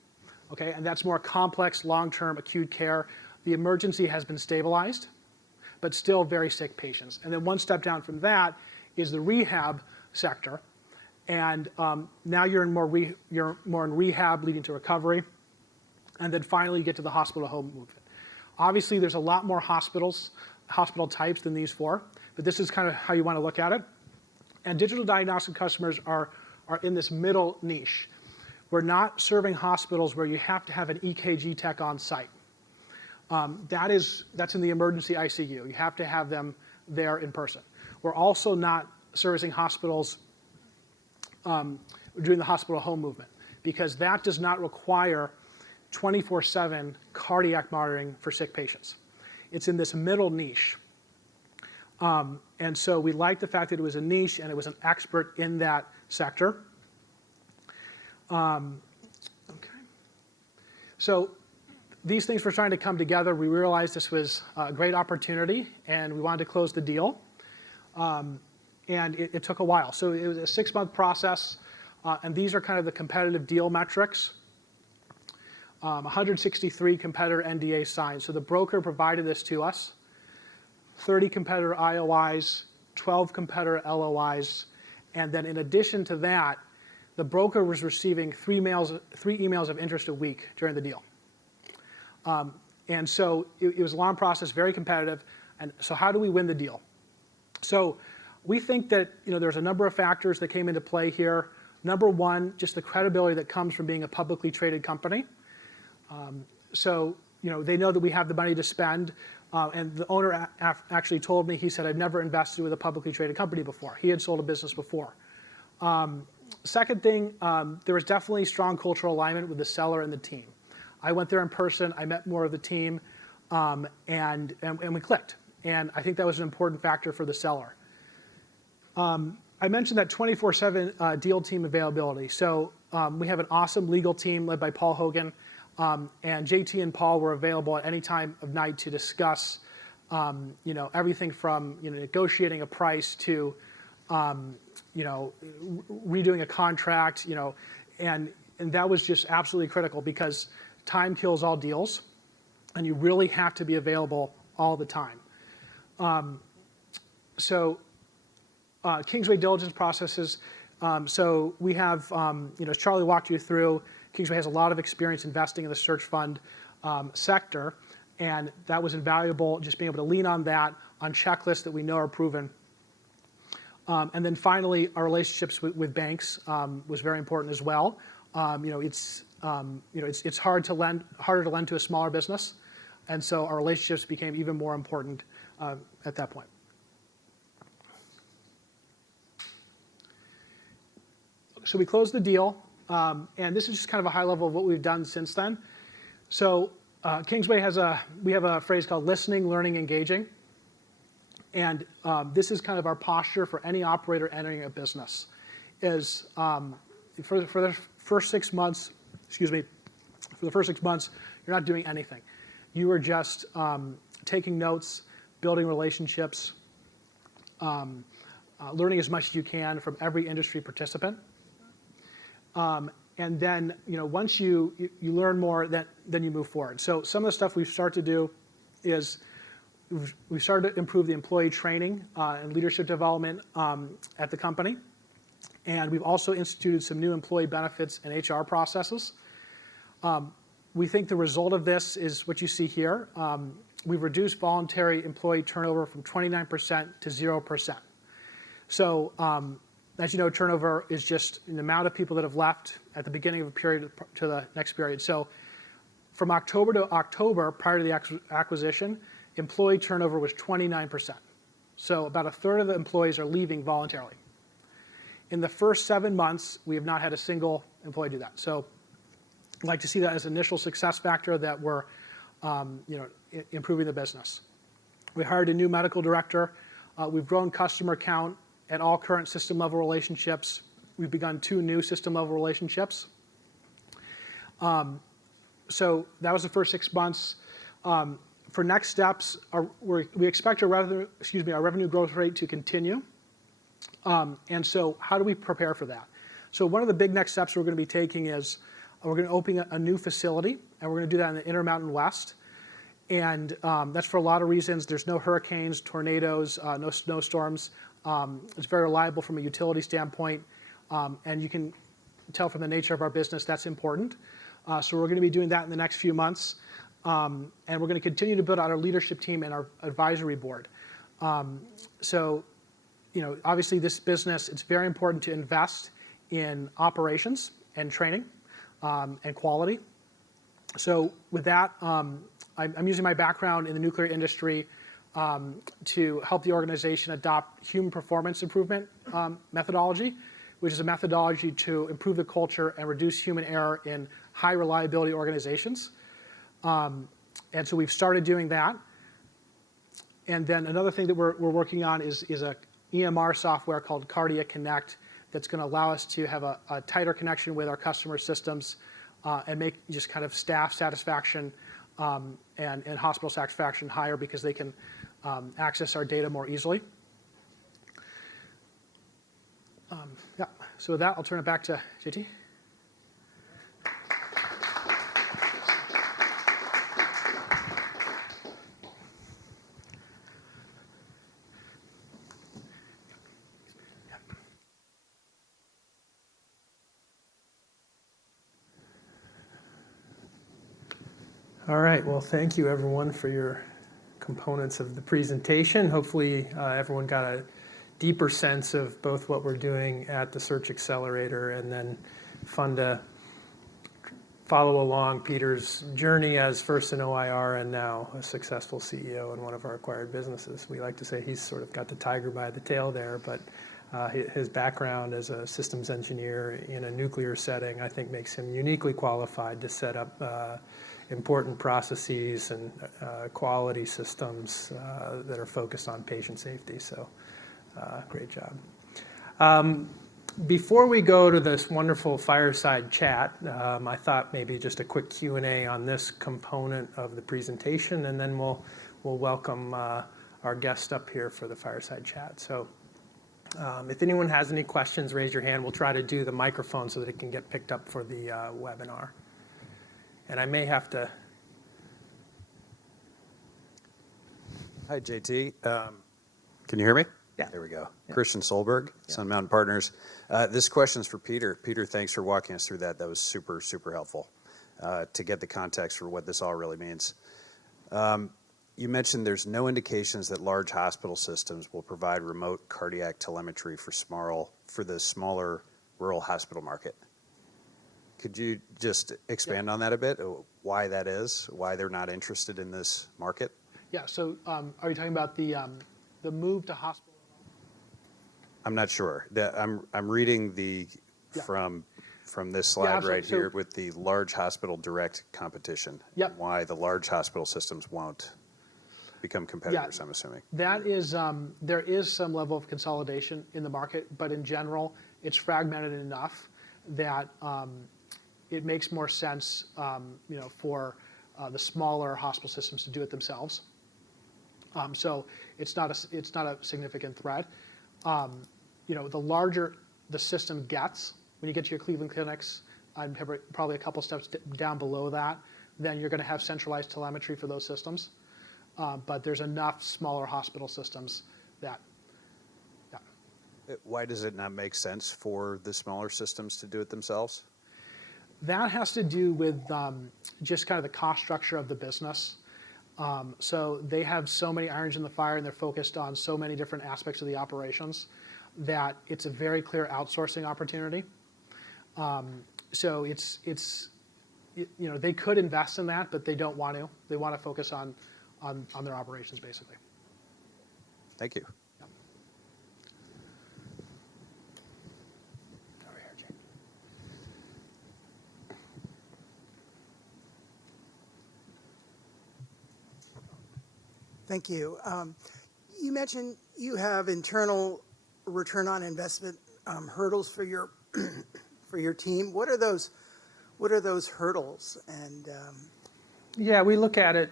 okay? And that's more complex long-term acute care. The emergency has been stabilized, but still very sick patients. And then one step down from that is the rehab sector. And now you're more in rehab leading to recovery. And then finally you get to the hospital home movement. Obviously there's a lot more hospital types than these four, but this is kind of how you want to look at it. And digital diagnostic customers are in this middle niche. We're not serving hospitals where you have to have an EKG tech on site. That's in the emergency ICU. You have to have them there in person. We're also not servicing hospitals doing the hospital home movement because that does not require 24/7 cardiac monitoring for sick patients. It's in this middle niche. And And so we liked the fact that it was a niche and it was an expert in that sector. Okay. So these things were starting to come together. We realized this was a great opportunity, and we wanted to close the deal. And it took a while. So it was a 6-month process, and these are kind of the competitive deal metrics. 163 competitor NDAs signed. So the broker provided this to us. 30 competitor IOIs, 12 competitor LOIs, and then in addition to that, the broker was receiving 3 emails of interest a week during the deal. And so it was a long process, very competitive. And so how do we win the deal? So we think that there's a number of factors that came into play here. Number one, just the credibility that comes from being a publicly traded company. So they know that we have the money to spend. And the owner actually told me, he said, I've never invested with a publicly traded company before. He had sold a business before. Second thing, there was definitely strong cultural alignment with the seller and the team. I went there in person, I met more of the team, and we clicked. And I think that was an important factor for the seller. I mentioned that 24/7 deal team availability. So we have an awesome legal team led by Paul Hogan, and JT and Paul were available at any time of night to discuss everything from negotiating a price to redoing a contract, and that was just absolutely critical because time kills all deals, and you really have to be available all the time. Kingsway diligence processes. So we have, as Charlie walked you through, Kingsway has a lot of experience investing in the search fund sector, and that was invaluable, just being able to lean on that, on checklists that we know are proven. And then finally, our relationships with banks was very important as well. It's harder to lend to a smaller business, and so our relationships became even more important at that point. So we closed the deal, and this is just kind of a high level of what we've done since then. So Kingsway we have a phrase called listening, learning, engaging. And this is kind of our posture for any operator entering a business, is for the first 6 months, you're not doing anything. You are just taking notes, building relationships, learning as much as you can from every industry participant. And then, once you learn more, then you move forward. So some of the stuff we've started to do is we've started to improve the employee training and leadership development at the company. And we've also instituted some new employee benefits and HR processes. We think the result of this is what you see here. We've reduced voluntary employee turnover from 29% to 0%. So as you know, turnover is just the amount of people that have left at the beginning of a period to the next period. So from October to October, prior to the acquisition, employee turnover was 29%. So about a third of the employees are leaving voluntarily. In the first 7 months, we have not had a single employee do that. So I'd like to see that as an initial success factor that we're improving the business. We hired a new medical director. We've grown customer count at all current system level relationships. We've begun 2 new system level relationships. So that was the first 6 months. For next steps, we expect our revenue growth rate to continue. And so how do we prepare for that? So one of the big next steps we're going to be taking is we're going to open a new facility, and we're going to do that in the Intermountain West. And that's for a lot of reasons. There's no hurricanes, tornadoes, no snowstorms. It's very reliable from a utility standpoint. And you can tell from the nature of our business that's important. So we're going to be doing that in the next few months. And we're going to continue to build out our leadership team and our advisory board. So, obviously this business, it's very important to invest in operations and training and quality. So with that, I'm using my background in the nuclear industry to help the organization adopt human performance improvement methodology, which is a methodology to improve the culture and reduce human error in high reliability organizations. And so we've started doing that. And then another thing that we're working on is a EMR software called Cardiac Connect that's going to allow us to have a tighter connection with our customer systems and make just kind of staff satisfaction and hospital satisfaction higher because they can access our data more easily. Yeah. So with that, I'll turn it back to JT. All right, well, thank you everyone for your components of the presentation. Hopefully everyone got a deeper sense of both what we're doing at the Search Accelerator and then fun to follow along Peter's journey as first an OIR and now a successful CEO in one of our acquired businesses. We like to say he's sort of got the tiger by the tail there, but his background as a systems engineer in a nuclear setting, I think, makes him uniquely qualified to set up important processes and quality systems that are focused on patient safety. So great job. Before we go to this wonderful fireside chat, I thought maybe just a quick Q&A on this component of the presentation, and then we'll welcome our guest up here for the fireside chat. So if anyone has any questions, raise your hand. We'll try to do the microphone so that it can get picked up for the webinar. And I may have to... Hi, JT. Can you hear me? Yeah. There we go. Yeah. Christian Solberg, Yeah. Sun Mountain Partners. This question's for Peter. Peter, thanks for walking us through that. That was super, super helpful to get the context for what this all really means. You mentioned there's no indications that large hospital systems will provide remote cardiac telemetry for the smaller rural hospital market. Could you just expand on that a bit? Why that is? Why they're not interested in this market? Yeah. So are you talking about the move to hospital? I'm not sure. I'm reading from this slide right here with the large hospital direct competition. Yep. Why the large hospital systems won't become competitors, I'm assuming. That is, there is some level of consolidation in the market, but in general, it's fragmented enough that it makes more sense, for the smaller hospital systems to do it themselves. So it's not a significant threat. The larger the system gets, when you get to your Cleveland clinics, and probably a couple steps down below that, then you're going to have centralized telemetry for those systems. But there's enough smaller hospital systems that, yeah. Why does it not make sense for the smaller systems to do it themselves? That has to do with just kind of the cost structure of the business. So they have so many irons in the fire and they're focused on so many different aspects of the operations that it's a very clear outsourcing opportunity. So they could invest in that, but they don't want to. They want to focus on their operations, basically. Thank you. Yeah. Over here, Jake. Thank you. You mentioned you have internal return on investment hurdles for your for your team. What are those hurdles? And Yeah, we look at it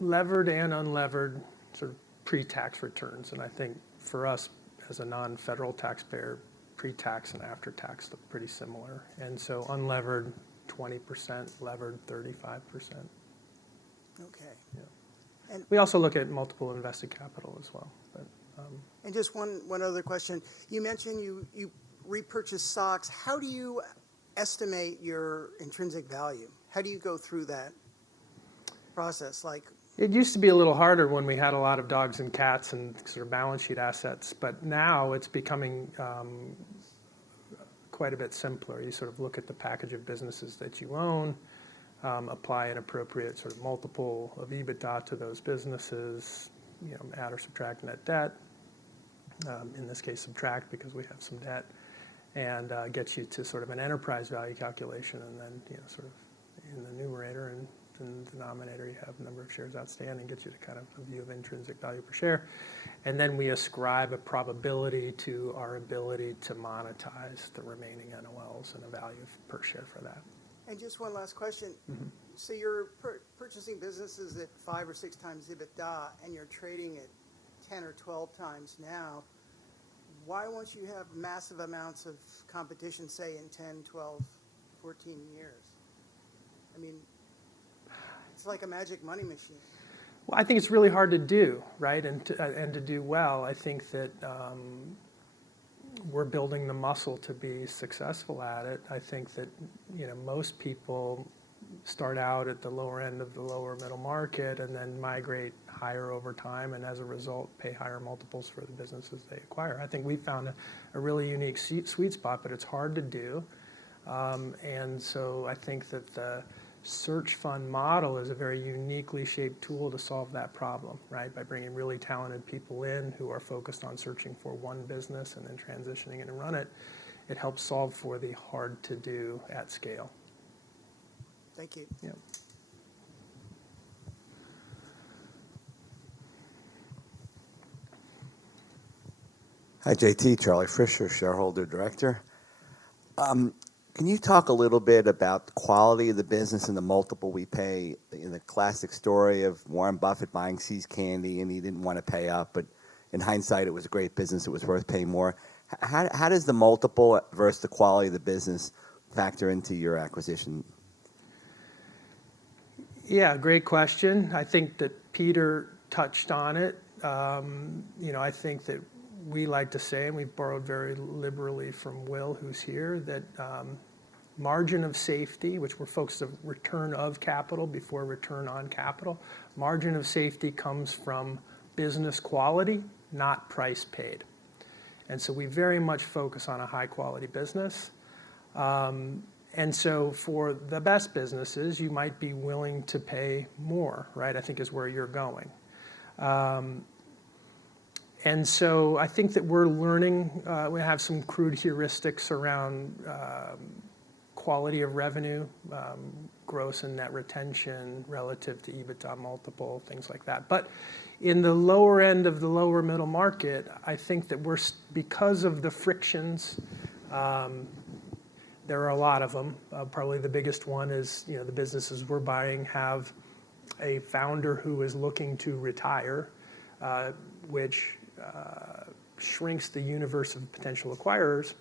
levered and unlevered sort of pre-tax returns. And I think for us as a non-federal taxpayer, pre-tax and after-tax look pretty similar. And so unlevered, 20%, levered, 35%. okay. Yeah. And We also look at multiple invested capital as well. But, and just one other question. You mentioned you repurchase stocks. How do you estimate your intrinsic value? How do you go through that process? It used to be a little harder when we had a lot of dogs and cats and sort of balance sheet assets, but now it's becoming quite a bit simpler. You sort of look at the package of businesses that you own, apply an appropriate sort of multiple of EBITDA to those businesses, add or subtract net debt. In this case, subtract because we have some debt, and gets you to sort of an enterprise value calculation, and then sort of in the numerator and in the denominator you have number of shares outstanding, gets you to kind of a view of intrinsic value per share. And then we ascribe a probability to our ability to monetize the remaining NOLs and a value per share for that. And just one last question. So you're purchasing businesses at 5 or 6 times EBITDA, and you're trading at 10 or 12 times now. Why won't you have massive amounts of competition, say, in 10, 12, 14 years? I mean, it's like a magic money machine. Well, I think it's really hard to do, right? And to do well, I think that we're building the muscle to be successful at it. I think that, most people start out at the lower end of the lower middle market and then migrate higher over time, and as a result, pay higher multiples for the businesses they acquire. I think we found a really unique sweet spot, but it's hard to do. And so I think that the search fund model is a very uniquely shaped tool to solve that problem, right? By bringing really talented people in who are focused on searching for one business and then transitioning it and run it, it helps solve for the hard to do at scale. Thank you. Yeah. Hi, JT. Charlie Fisher, shareholder director. Can you talk a little bit about the quality of the business and the multiple we pay? In the classic story of Warren Buffett buying See's Candy, and he didn't want to pay up, but in hindsight, it was a great business. It was worth paying more. How does the multiple versus the quality of the business factor into your acquisition? Yeah, great question. I think that Peter touched on it. I think that we like to say, and we've borrowed very liberally from Will, who's here, that margin of safety, which we're focused on return of capital before return on capital, margin of safety comes from business quality, not price paid. And so we very much focus on a high quality business. And so for the best businesses, you might be willing to pay more, right? I think is where you're going. And so I think that we're learning, we have some crude heuristics around quality of revenue, gross and net retention relative to EBITDA multiple, things like that. But in the lower end of the lower middle market, I think that because of the frictions, there are a lot of them. Probably the biggest one is, the businesses we're buying have a founder who is looking to retire, which shrinks the universe of potential acquirers,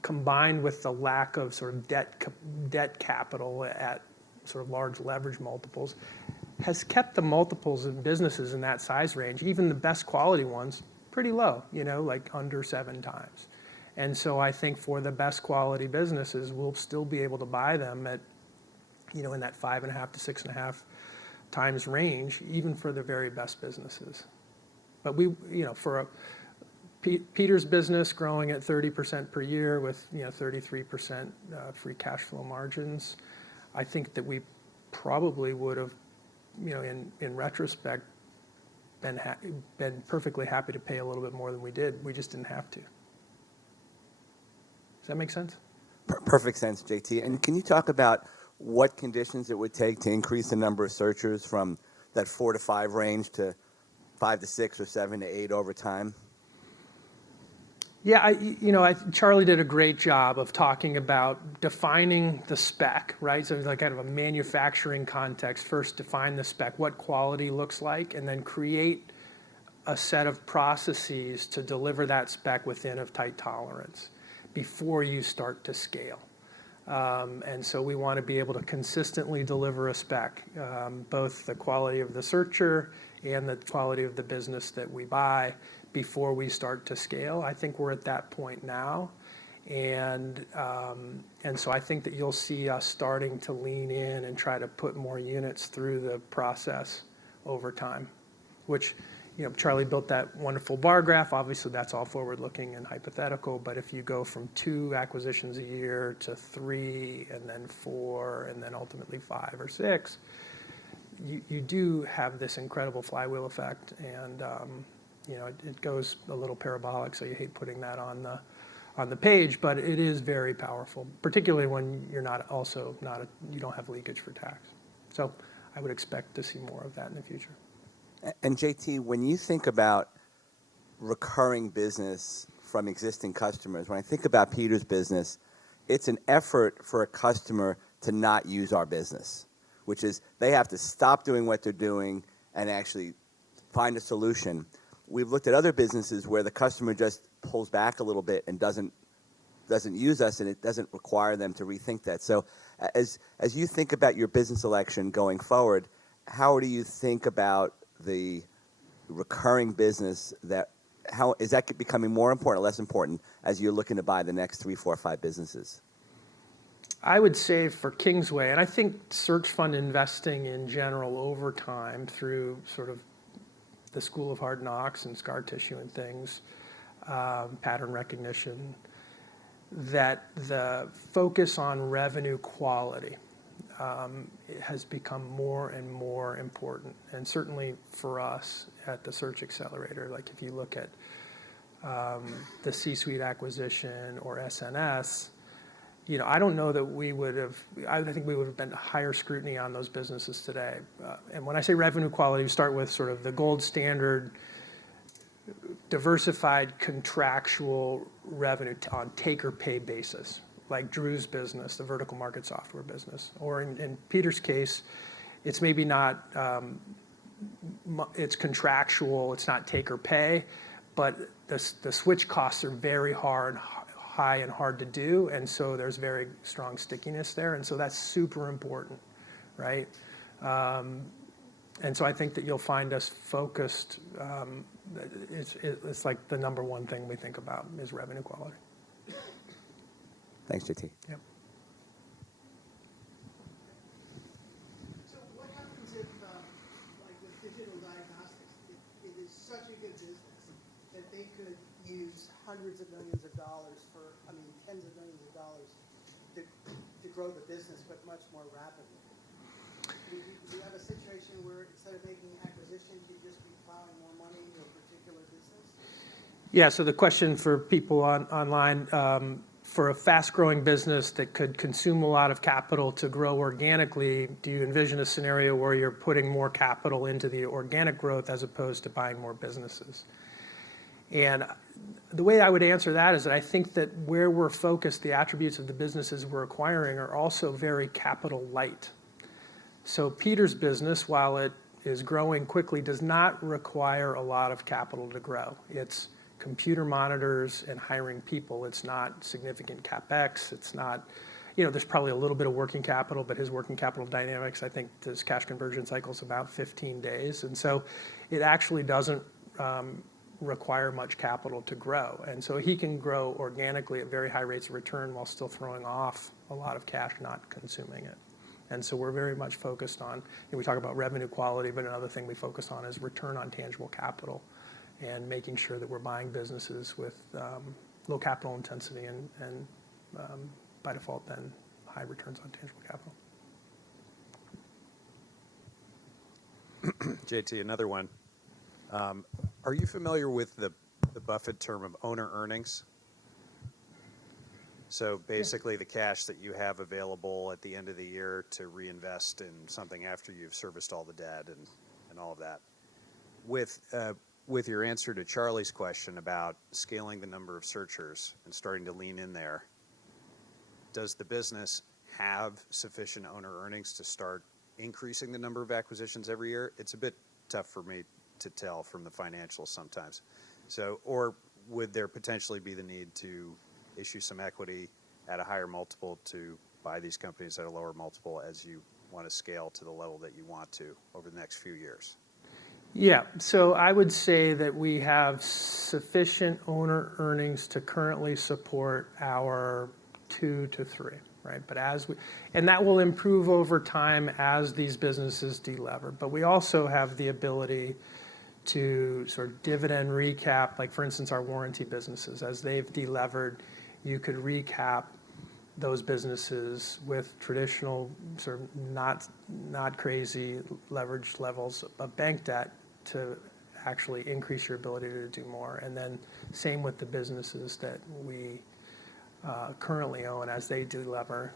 combined with the lack of sort of debt capital at sort of large leverage multiples, has kept the multiples in businesses in that size range, even the best quality ones, pretty low, like under 7 times. And so I think for the best quality businesses, we'll still be able to buy them at, in that 5.5 to 6.5 times range, even for the very best businesses. But for Peter's business growing at 30% per year with 33% free cash flow margins, I think that we probably would have, in retrospect, been perfectly happy to pay a little bit more than we did. We just didn't have to. Does that make sense? Perfect sense, JT. And can you talk about what conditions it would take to increase the number of searchers from that 4 to 5 range to 5 to 6 or 7 to 8 over time? Yeah, Charlie did a great job of talking about defining the spec, right? So it's like kind of a manufacturing context. First, define the spec, what quality looks like, and then create a set of processes to deliver that spec within a tight tolerance before you start to scale. And so we want to be able to consistently deliver a spec, both the quality of the searcher and the quality of the business that we buy before we start to scale. I think we're at that point now. And so I think that you'll see us starting to lean in and try to put more units through the process over time, which, Charlie built that wonderful bar graph. Obviously, that's all forward-looking and hypothetical. But if you go from 2 acquisitions a year to 3 and then 4 and then ultimately 5 or 6, you do have this incredible flywheel effect. And, it goes a little parabolic, so you hate putting that on the page. But it is very powerful, particularly when you're you don't have leakage for tax. So I would expect to see more of that in the future. And JT, when you think about recurring business from existing customers, when I think about Peter's business, it's an effort for a customer to not use our business, which is they have to stop doing what they're doing and actually find a solution. We've looked at other businesses where the customer just pulls back a little bit and doesn't use us, and it doesn't require them to rethink that. So as you think about your business election going forward, how do you think about the recurring business how is that becoming more important or less important as you're looking to buy the next 3, 4, 5 businesses? I would say for Kingsway, and I think search fund investing in general over time through sort of the School of Hard Knocks and scar tissue and things, pattern recognition, that the focus on revenue quality has become more and more important. And certainly for us at the Search Accelerator, like if you look at the C-Suite acquisition or SNS, I don't know that I think we would have been higher scrutiny on those businesses today. And when I say revenue quality, we start with sort of the gold standard, diversified contractual revenue on take or pay basis, like Drew's business, the vertical market software business. Or in Peter's case, it's maybe not, it's contractual, it's not take or pay, but the switch costs are very high and hard to do, and so there's very strong stickiness there, and so that's super important, right? And so I think that you'll find us focused. It's like the number one thing we think about is revenue quality. Thanks, JT. Yep. So what happens if, like with digital diagnostics, it is such a good business that they could use hundreds of millions of dollars tens of millions of dollars to grow the business, but much more rapidly? Do you have a situation where instead of making acquisitions, you'd just be plowing more money into a particular business? Yeah, so the question for people online, for a fast-growing business that could consume a lot of capital to grow organically, do you envision a scenario where you're putting more capital into the organic growth as opposed to buying more businesses? And the way I would answer that is that I think that where we're focused, the attributes of the businesses we're acquiring are also very capital light. So Peter's business, while it is growing quickly, does not require a lot of capital to grow. It's computer monitors and hiring people. It's not significant CapEx. It's not, there's probably a little bit of working capital, but his working capital dynamics, I think his cash conversion cycle is about 15 days. And so it actually doesn't require much capital to grow. And so he can grow organically at very high rates of return while still throwing off a lot of cash, not consuming it. And so we're very much focused on, we talk about revenue quality, but another thing we focus on is return on tangible capital and making sure that we're buying businesses with low capital intensity and by default then high returns on tangible capital. JT, another one. Are you familiar with the Buffett term of owner earnings? So basically the cash that you have available at the end of the year to reinvest in something after you've serviced all the debt and all of that. With your answer to Charlie's question about scaling the number of searchers and starting to lean in there, does the business have sufficient owner earnings to start increasing the number of acquisitions every year? It's a bit tough for me to tell from the financials sometimes. So, or would there potentially be the need to issue some equity at a higher multiple to buy these companies at a lower multiple as you want to scale to the level that you want to over the next few years? Yeah, so I would say that we have sufficient owner earnings to currently support our 2 to 3, right? But and that will improve over time as these businesses delever. But we also have the ability to sort of dividend recap, like for instance, our warranty businesses. As they've delevered, you could recap those businesses with traditional sort of not crazy leverage levels of bank debt to actually increase your ability to do more. And then same with the businesses that we currently own as they delever,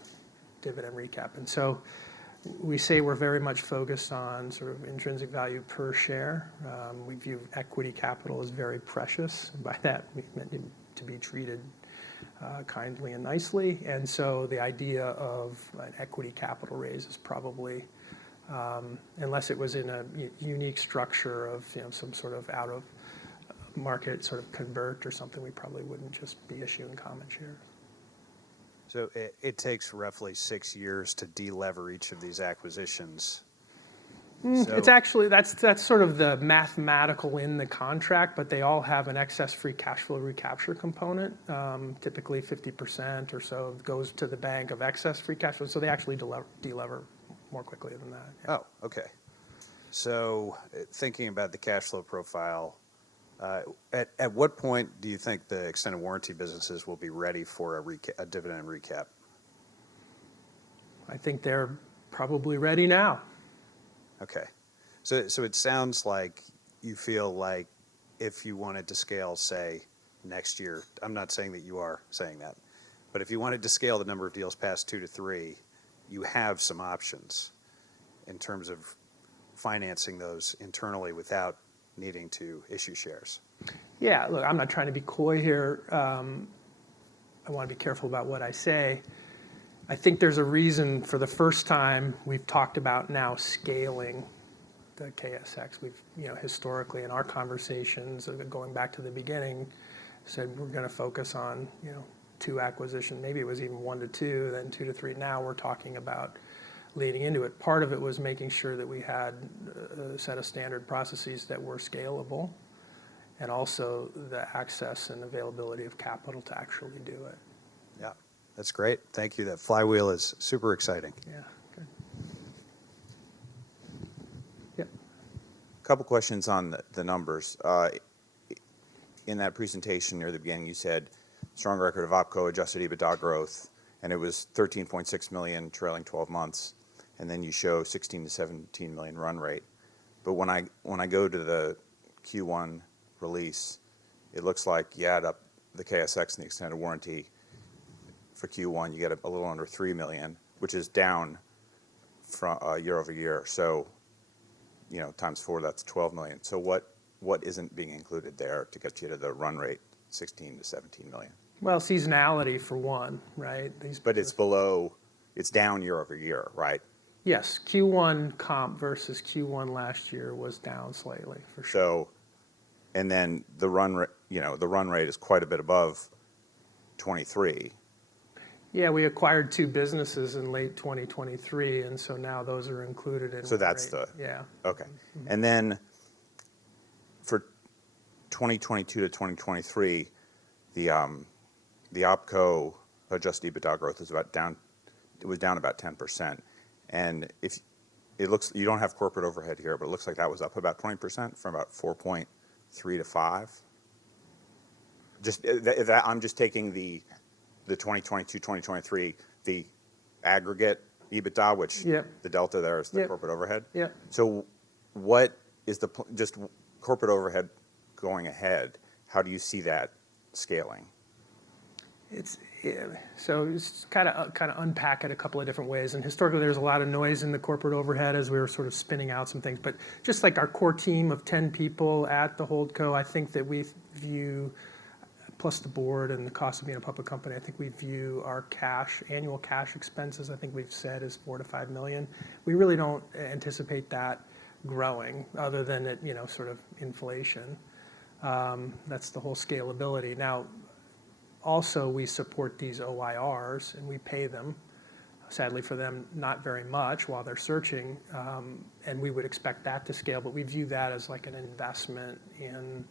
dividend recap. And so we say we're very much focused on sort of intrinsic value per share. We view equity capital as very precious. And by that, we meant it to be treated kindly and nicely. And so the idea of an equity capital raise is probably, unless it was in a unique structure of some sort of out of market sort of convert or something, we probably wouldn't just be issuing common shares. So it takes roughly 6 years to de-lever each of these acquisitions. It's actually, that's sort of the mathematical in the contract, but they all have an excess free cash flow recapture component. Typically 50% or so goes to the bank of excess free cash flow, so they actually de-lever more quickly than that. Yeah. Oh, okay. So thinking about the cash flow profile, at what point do you think the extended warranty businesses will be ready for a dividend recap? I think they're probably ready now. Okay. So it sounds like you feel like if you wanted to scale, say, next year, I'm not saying that you are saying that, but if you wanted to scale the number of deals past 2 to 3, you have some options in terms of financing those internally without needing to issue shares. Yeah, look, I'm not trying to be coy here. I want to be careful about what I say. I think there's a reason for the first time we've talked about now scaling the KSX. We've, historically in our conversations, going back to the beginning, said we're going to focus on, 2 acquisitions. Maybe it was even 1 to 2, then 2 to 3. Now we're talking about leading into it. Part of it was making sure that we had a set of standard processes that were scalable, and also the access and availability of capital to actually do it. Yeah, that's great. Thank you. That flywheel is super exciting. Yeah, good. Yep. A couple questions on the numbers. In that presentation near the beginning, you said strong record of OpCo adjusted EBITDA growth, and it was 13.6 million trailing 12 months, and then you show 16 to 17 million run rate. But when I go to the Q1 release, it looks like you add up the KSX and the extended warranty for Q1, you get a little under 3 million, which is down from year over year. So, times 4, that's 12 million. So what isn't being included there to get you to the run rate 16 to 17 million? Well, seasonality for one, right? But it's below, it's down year over year, right? Yes, Q1 comp versus Q1 last year was down slightly, for sure. So, and then the run rate is quite a bit above 23. Yeah, we acquired 2 businesses in late 2023, and so now those are included in. So that's rate. Yeah. Okay. And then for 2022 to 2023, the OpCo adjusted EBITDA growth is down about 10%. And if it looks, you don't have corporate overhead here, but it looks like that was up about 20% from about 4.3 to 5. I'm just taking the 2022, 2023, the aggregate EBITDA, which the delta there is the corporate overhead. Yeah. So what is just corporate overhead going ahead? How do you see that scaling? So it's kind of unpack it a couple of different ways. And historically, there's a lot of noise in the corporate overhead as we were sort of spinning out some things. But just like our core team of 10 people at the holdco, I think that we view, plus the board and the cost of being a public company, I think we view our annual cash expenses, I think we've said is $4 to $5 million. We really don't anticipate that growing other than at, sort of inflation. That's the whole scalability. Now, also, we support these OIRs, and we pay them. Sadly for them, not very much while they're searching, and we would expect that to scale, but we view that as like an investment in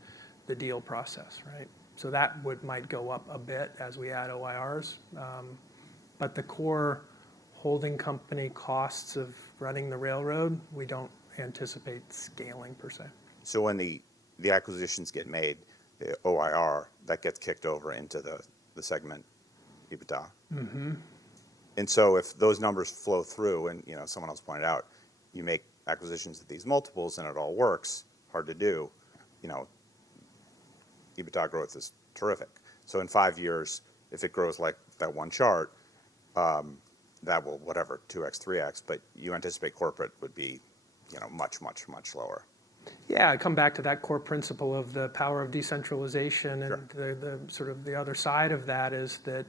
the deal process, right? So that might go up a bit as we add OIRs, but the core holding company costs of running the railroad, we don't anticipate scaling per se. So when the acquisitions get made, the OIR, that gets kicked over into the segment EBITDA. Mm-hmm. And so if those numbers flow through, and someone else pointed out, you make acquisitions at these multiples and it all works, hard to do, EBITDA growth is terrific. So in 5 years, if it grows like that one chart, that will whatever 2x, 3x, but you anticipate corporate would be, much, much, much lower. Yeah, I come back to that core principle of the power of decentralization, and the sort of the other side of that is that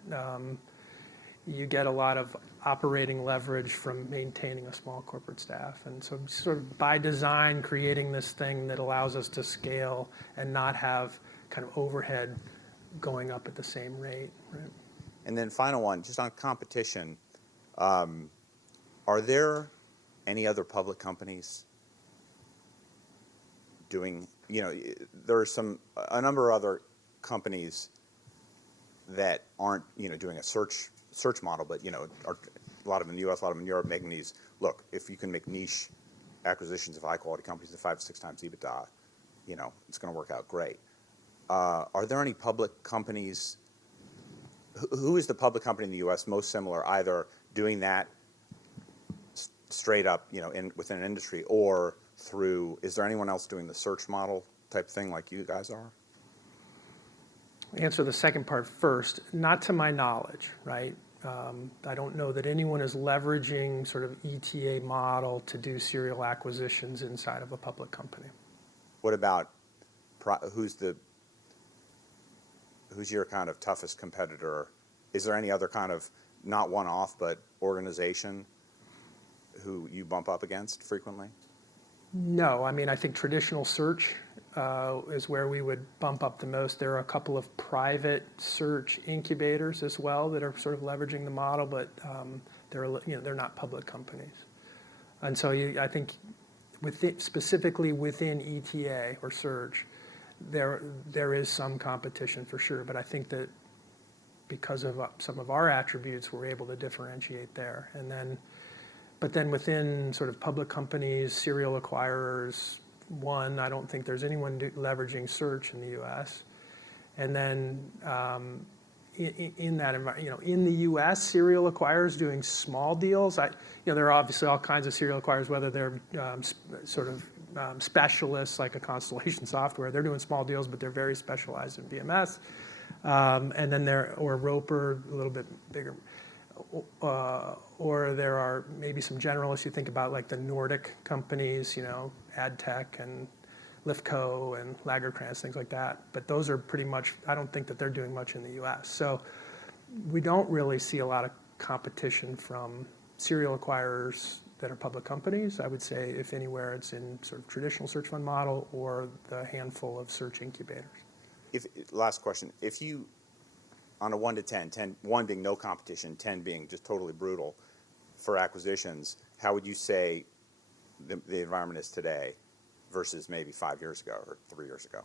you get a lot of operating leverage from maintaining a small corporate staff. And so sort of by design, creating this thing that allows us to scale and not have kind of overhead going up at the same rate. Right? And then final one, just on competition, are there any other public companies doing, there are a number of other companies that aren't, doing a search model, but, are a lot of them in the U.S., a lot of them in Europe, making these, look, if you can make niche acquisitions of high-quality companies at 5 to 6 times EBITDA, it's going to work out great. Are there any public companies, who is the public company in the U.S. most similar, either doing that straight up, within an industry, or through, is there anyone else doing the search model type thing like you guys are? Answer the second part first. Not to my knowledge, right? I don't know that anyone is leveraging sort of ETA model to do serial acquisitions inside of a public company. What about who's your kind of toughest competitor? Is there any other kind of, not one-off, but organization who you bump up against frequently? No, I mean, I think traditional search is where we would bump up the most. There are a couple of private search incubators as well that are sort of leveraging the model, but they're not public companies. And so I think specifically within ETA or search, there is some competition for sure. But I think that because of some of our attributes, we're able to differentiate there. But then within sort of public companies, serial acquirers, I don't think there's anyone leveraging search in the U.S. And then in that environment, in the U.S., serial acquirers doing small deals. There are obviously all kinds of serial acquirers, whether they're specialists like a Constellation Software. They're doing small deals, but they're very specialized in VMS. And then or Roper, a little bit bigger. Or there are maybe some generalists you think about, like the Nordic companies, AdTech and Lifco and Lagercrantz, things like that. But those are pretty much, I don't think that they're doing much in the U.S. So we don't really see a lot of competition from serial acquirers that are public companies. I would say, if anywhere, it's in sort of traditional search fund model or the handful of search incubators. Last question. If you, on a 1 to 10, 1 being no competition, 10 being just totally brutal for acquisitions, how would you say the environment is today versus maybe 5 years ago or 3 years ago?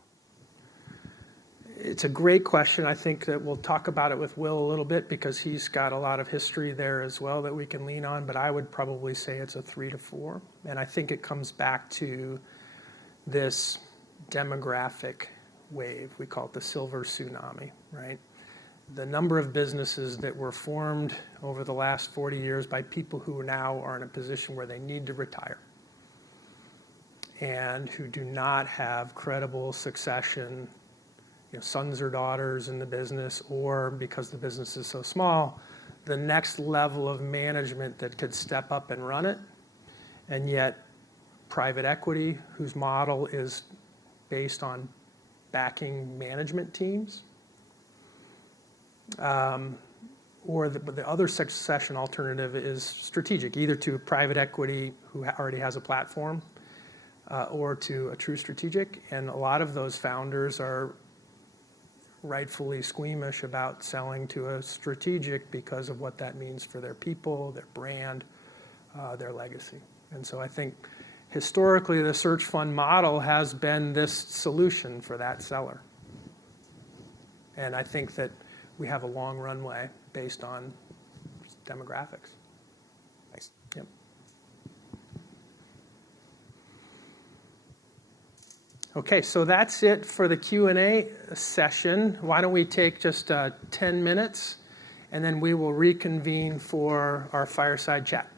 It's a great question. I think that we'll talk about it with Will a little bit because he's got a lot of history there as well that we can lean on, but I would probably say it's a 3 to 4. And I think it comes back to this demographic wave. We call it the silver tsunami, right? The number of businesses that were formed over the last 40 years by people who now are in a position where they need to retire and who do not have credible succession, sons or daughters in the business, or because the business is so small, the next level of management that could step up and run it. And yet private equity, whose model is based on backing management teams, or the other succession alternative is strategic, either to private equity who already has a platform, or to a true strategic. And a lot of those founders are rightfully squeamish about selling to a strategic because of what that means for their people, their brand, their legacy. And so I think historically the search fund model has been this solution for that seller. And I think that we have a long runway based on demographics. Thanks. Yep. Okay, so that's it for the Q&A session. Why don't we take just 10 minutes, and then we will reconvene for our fireside chat.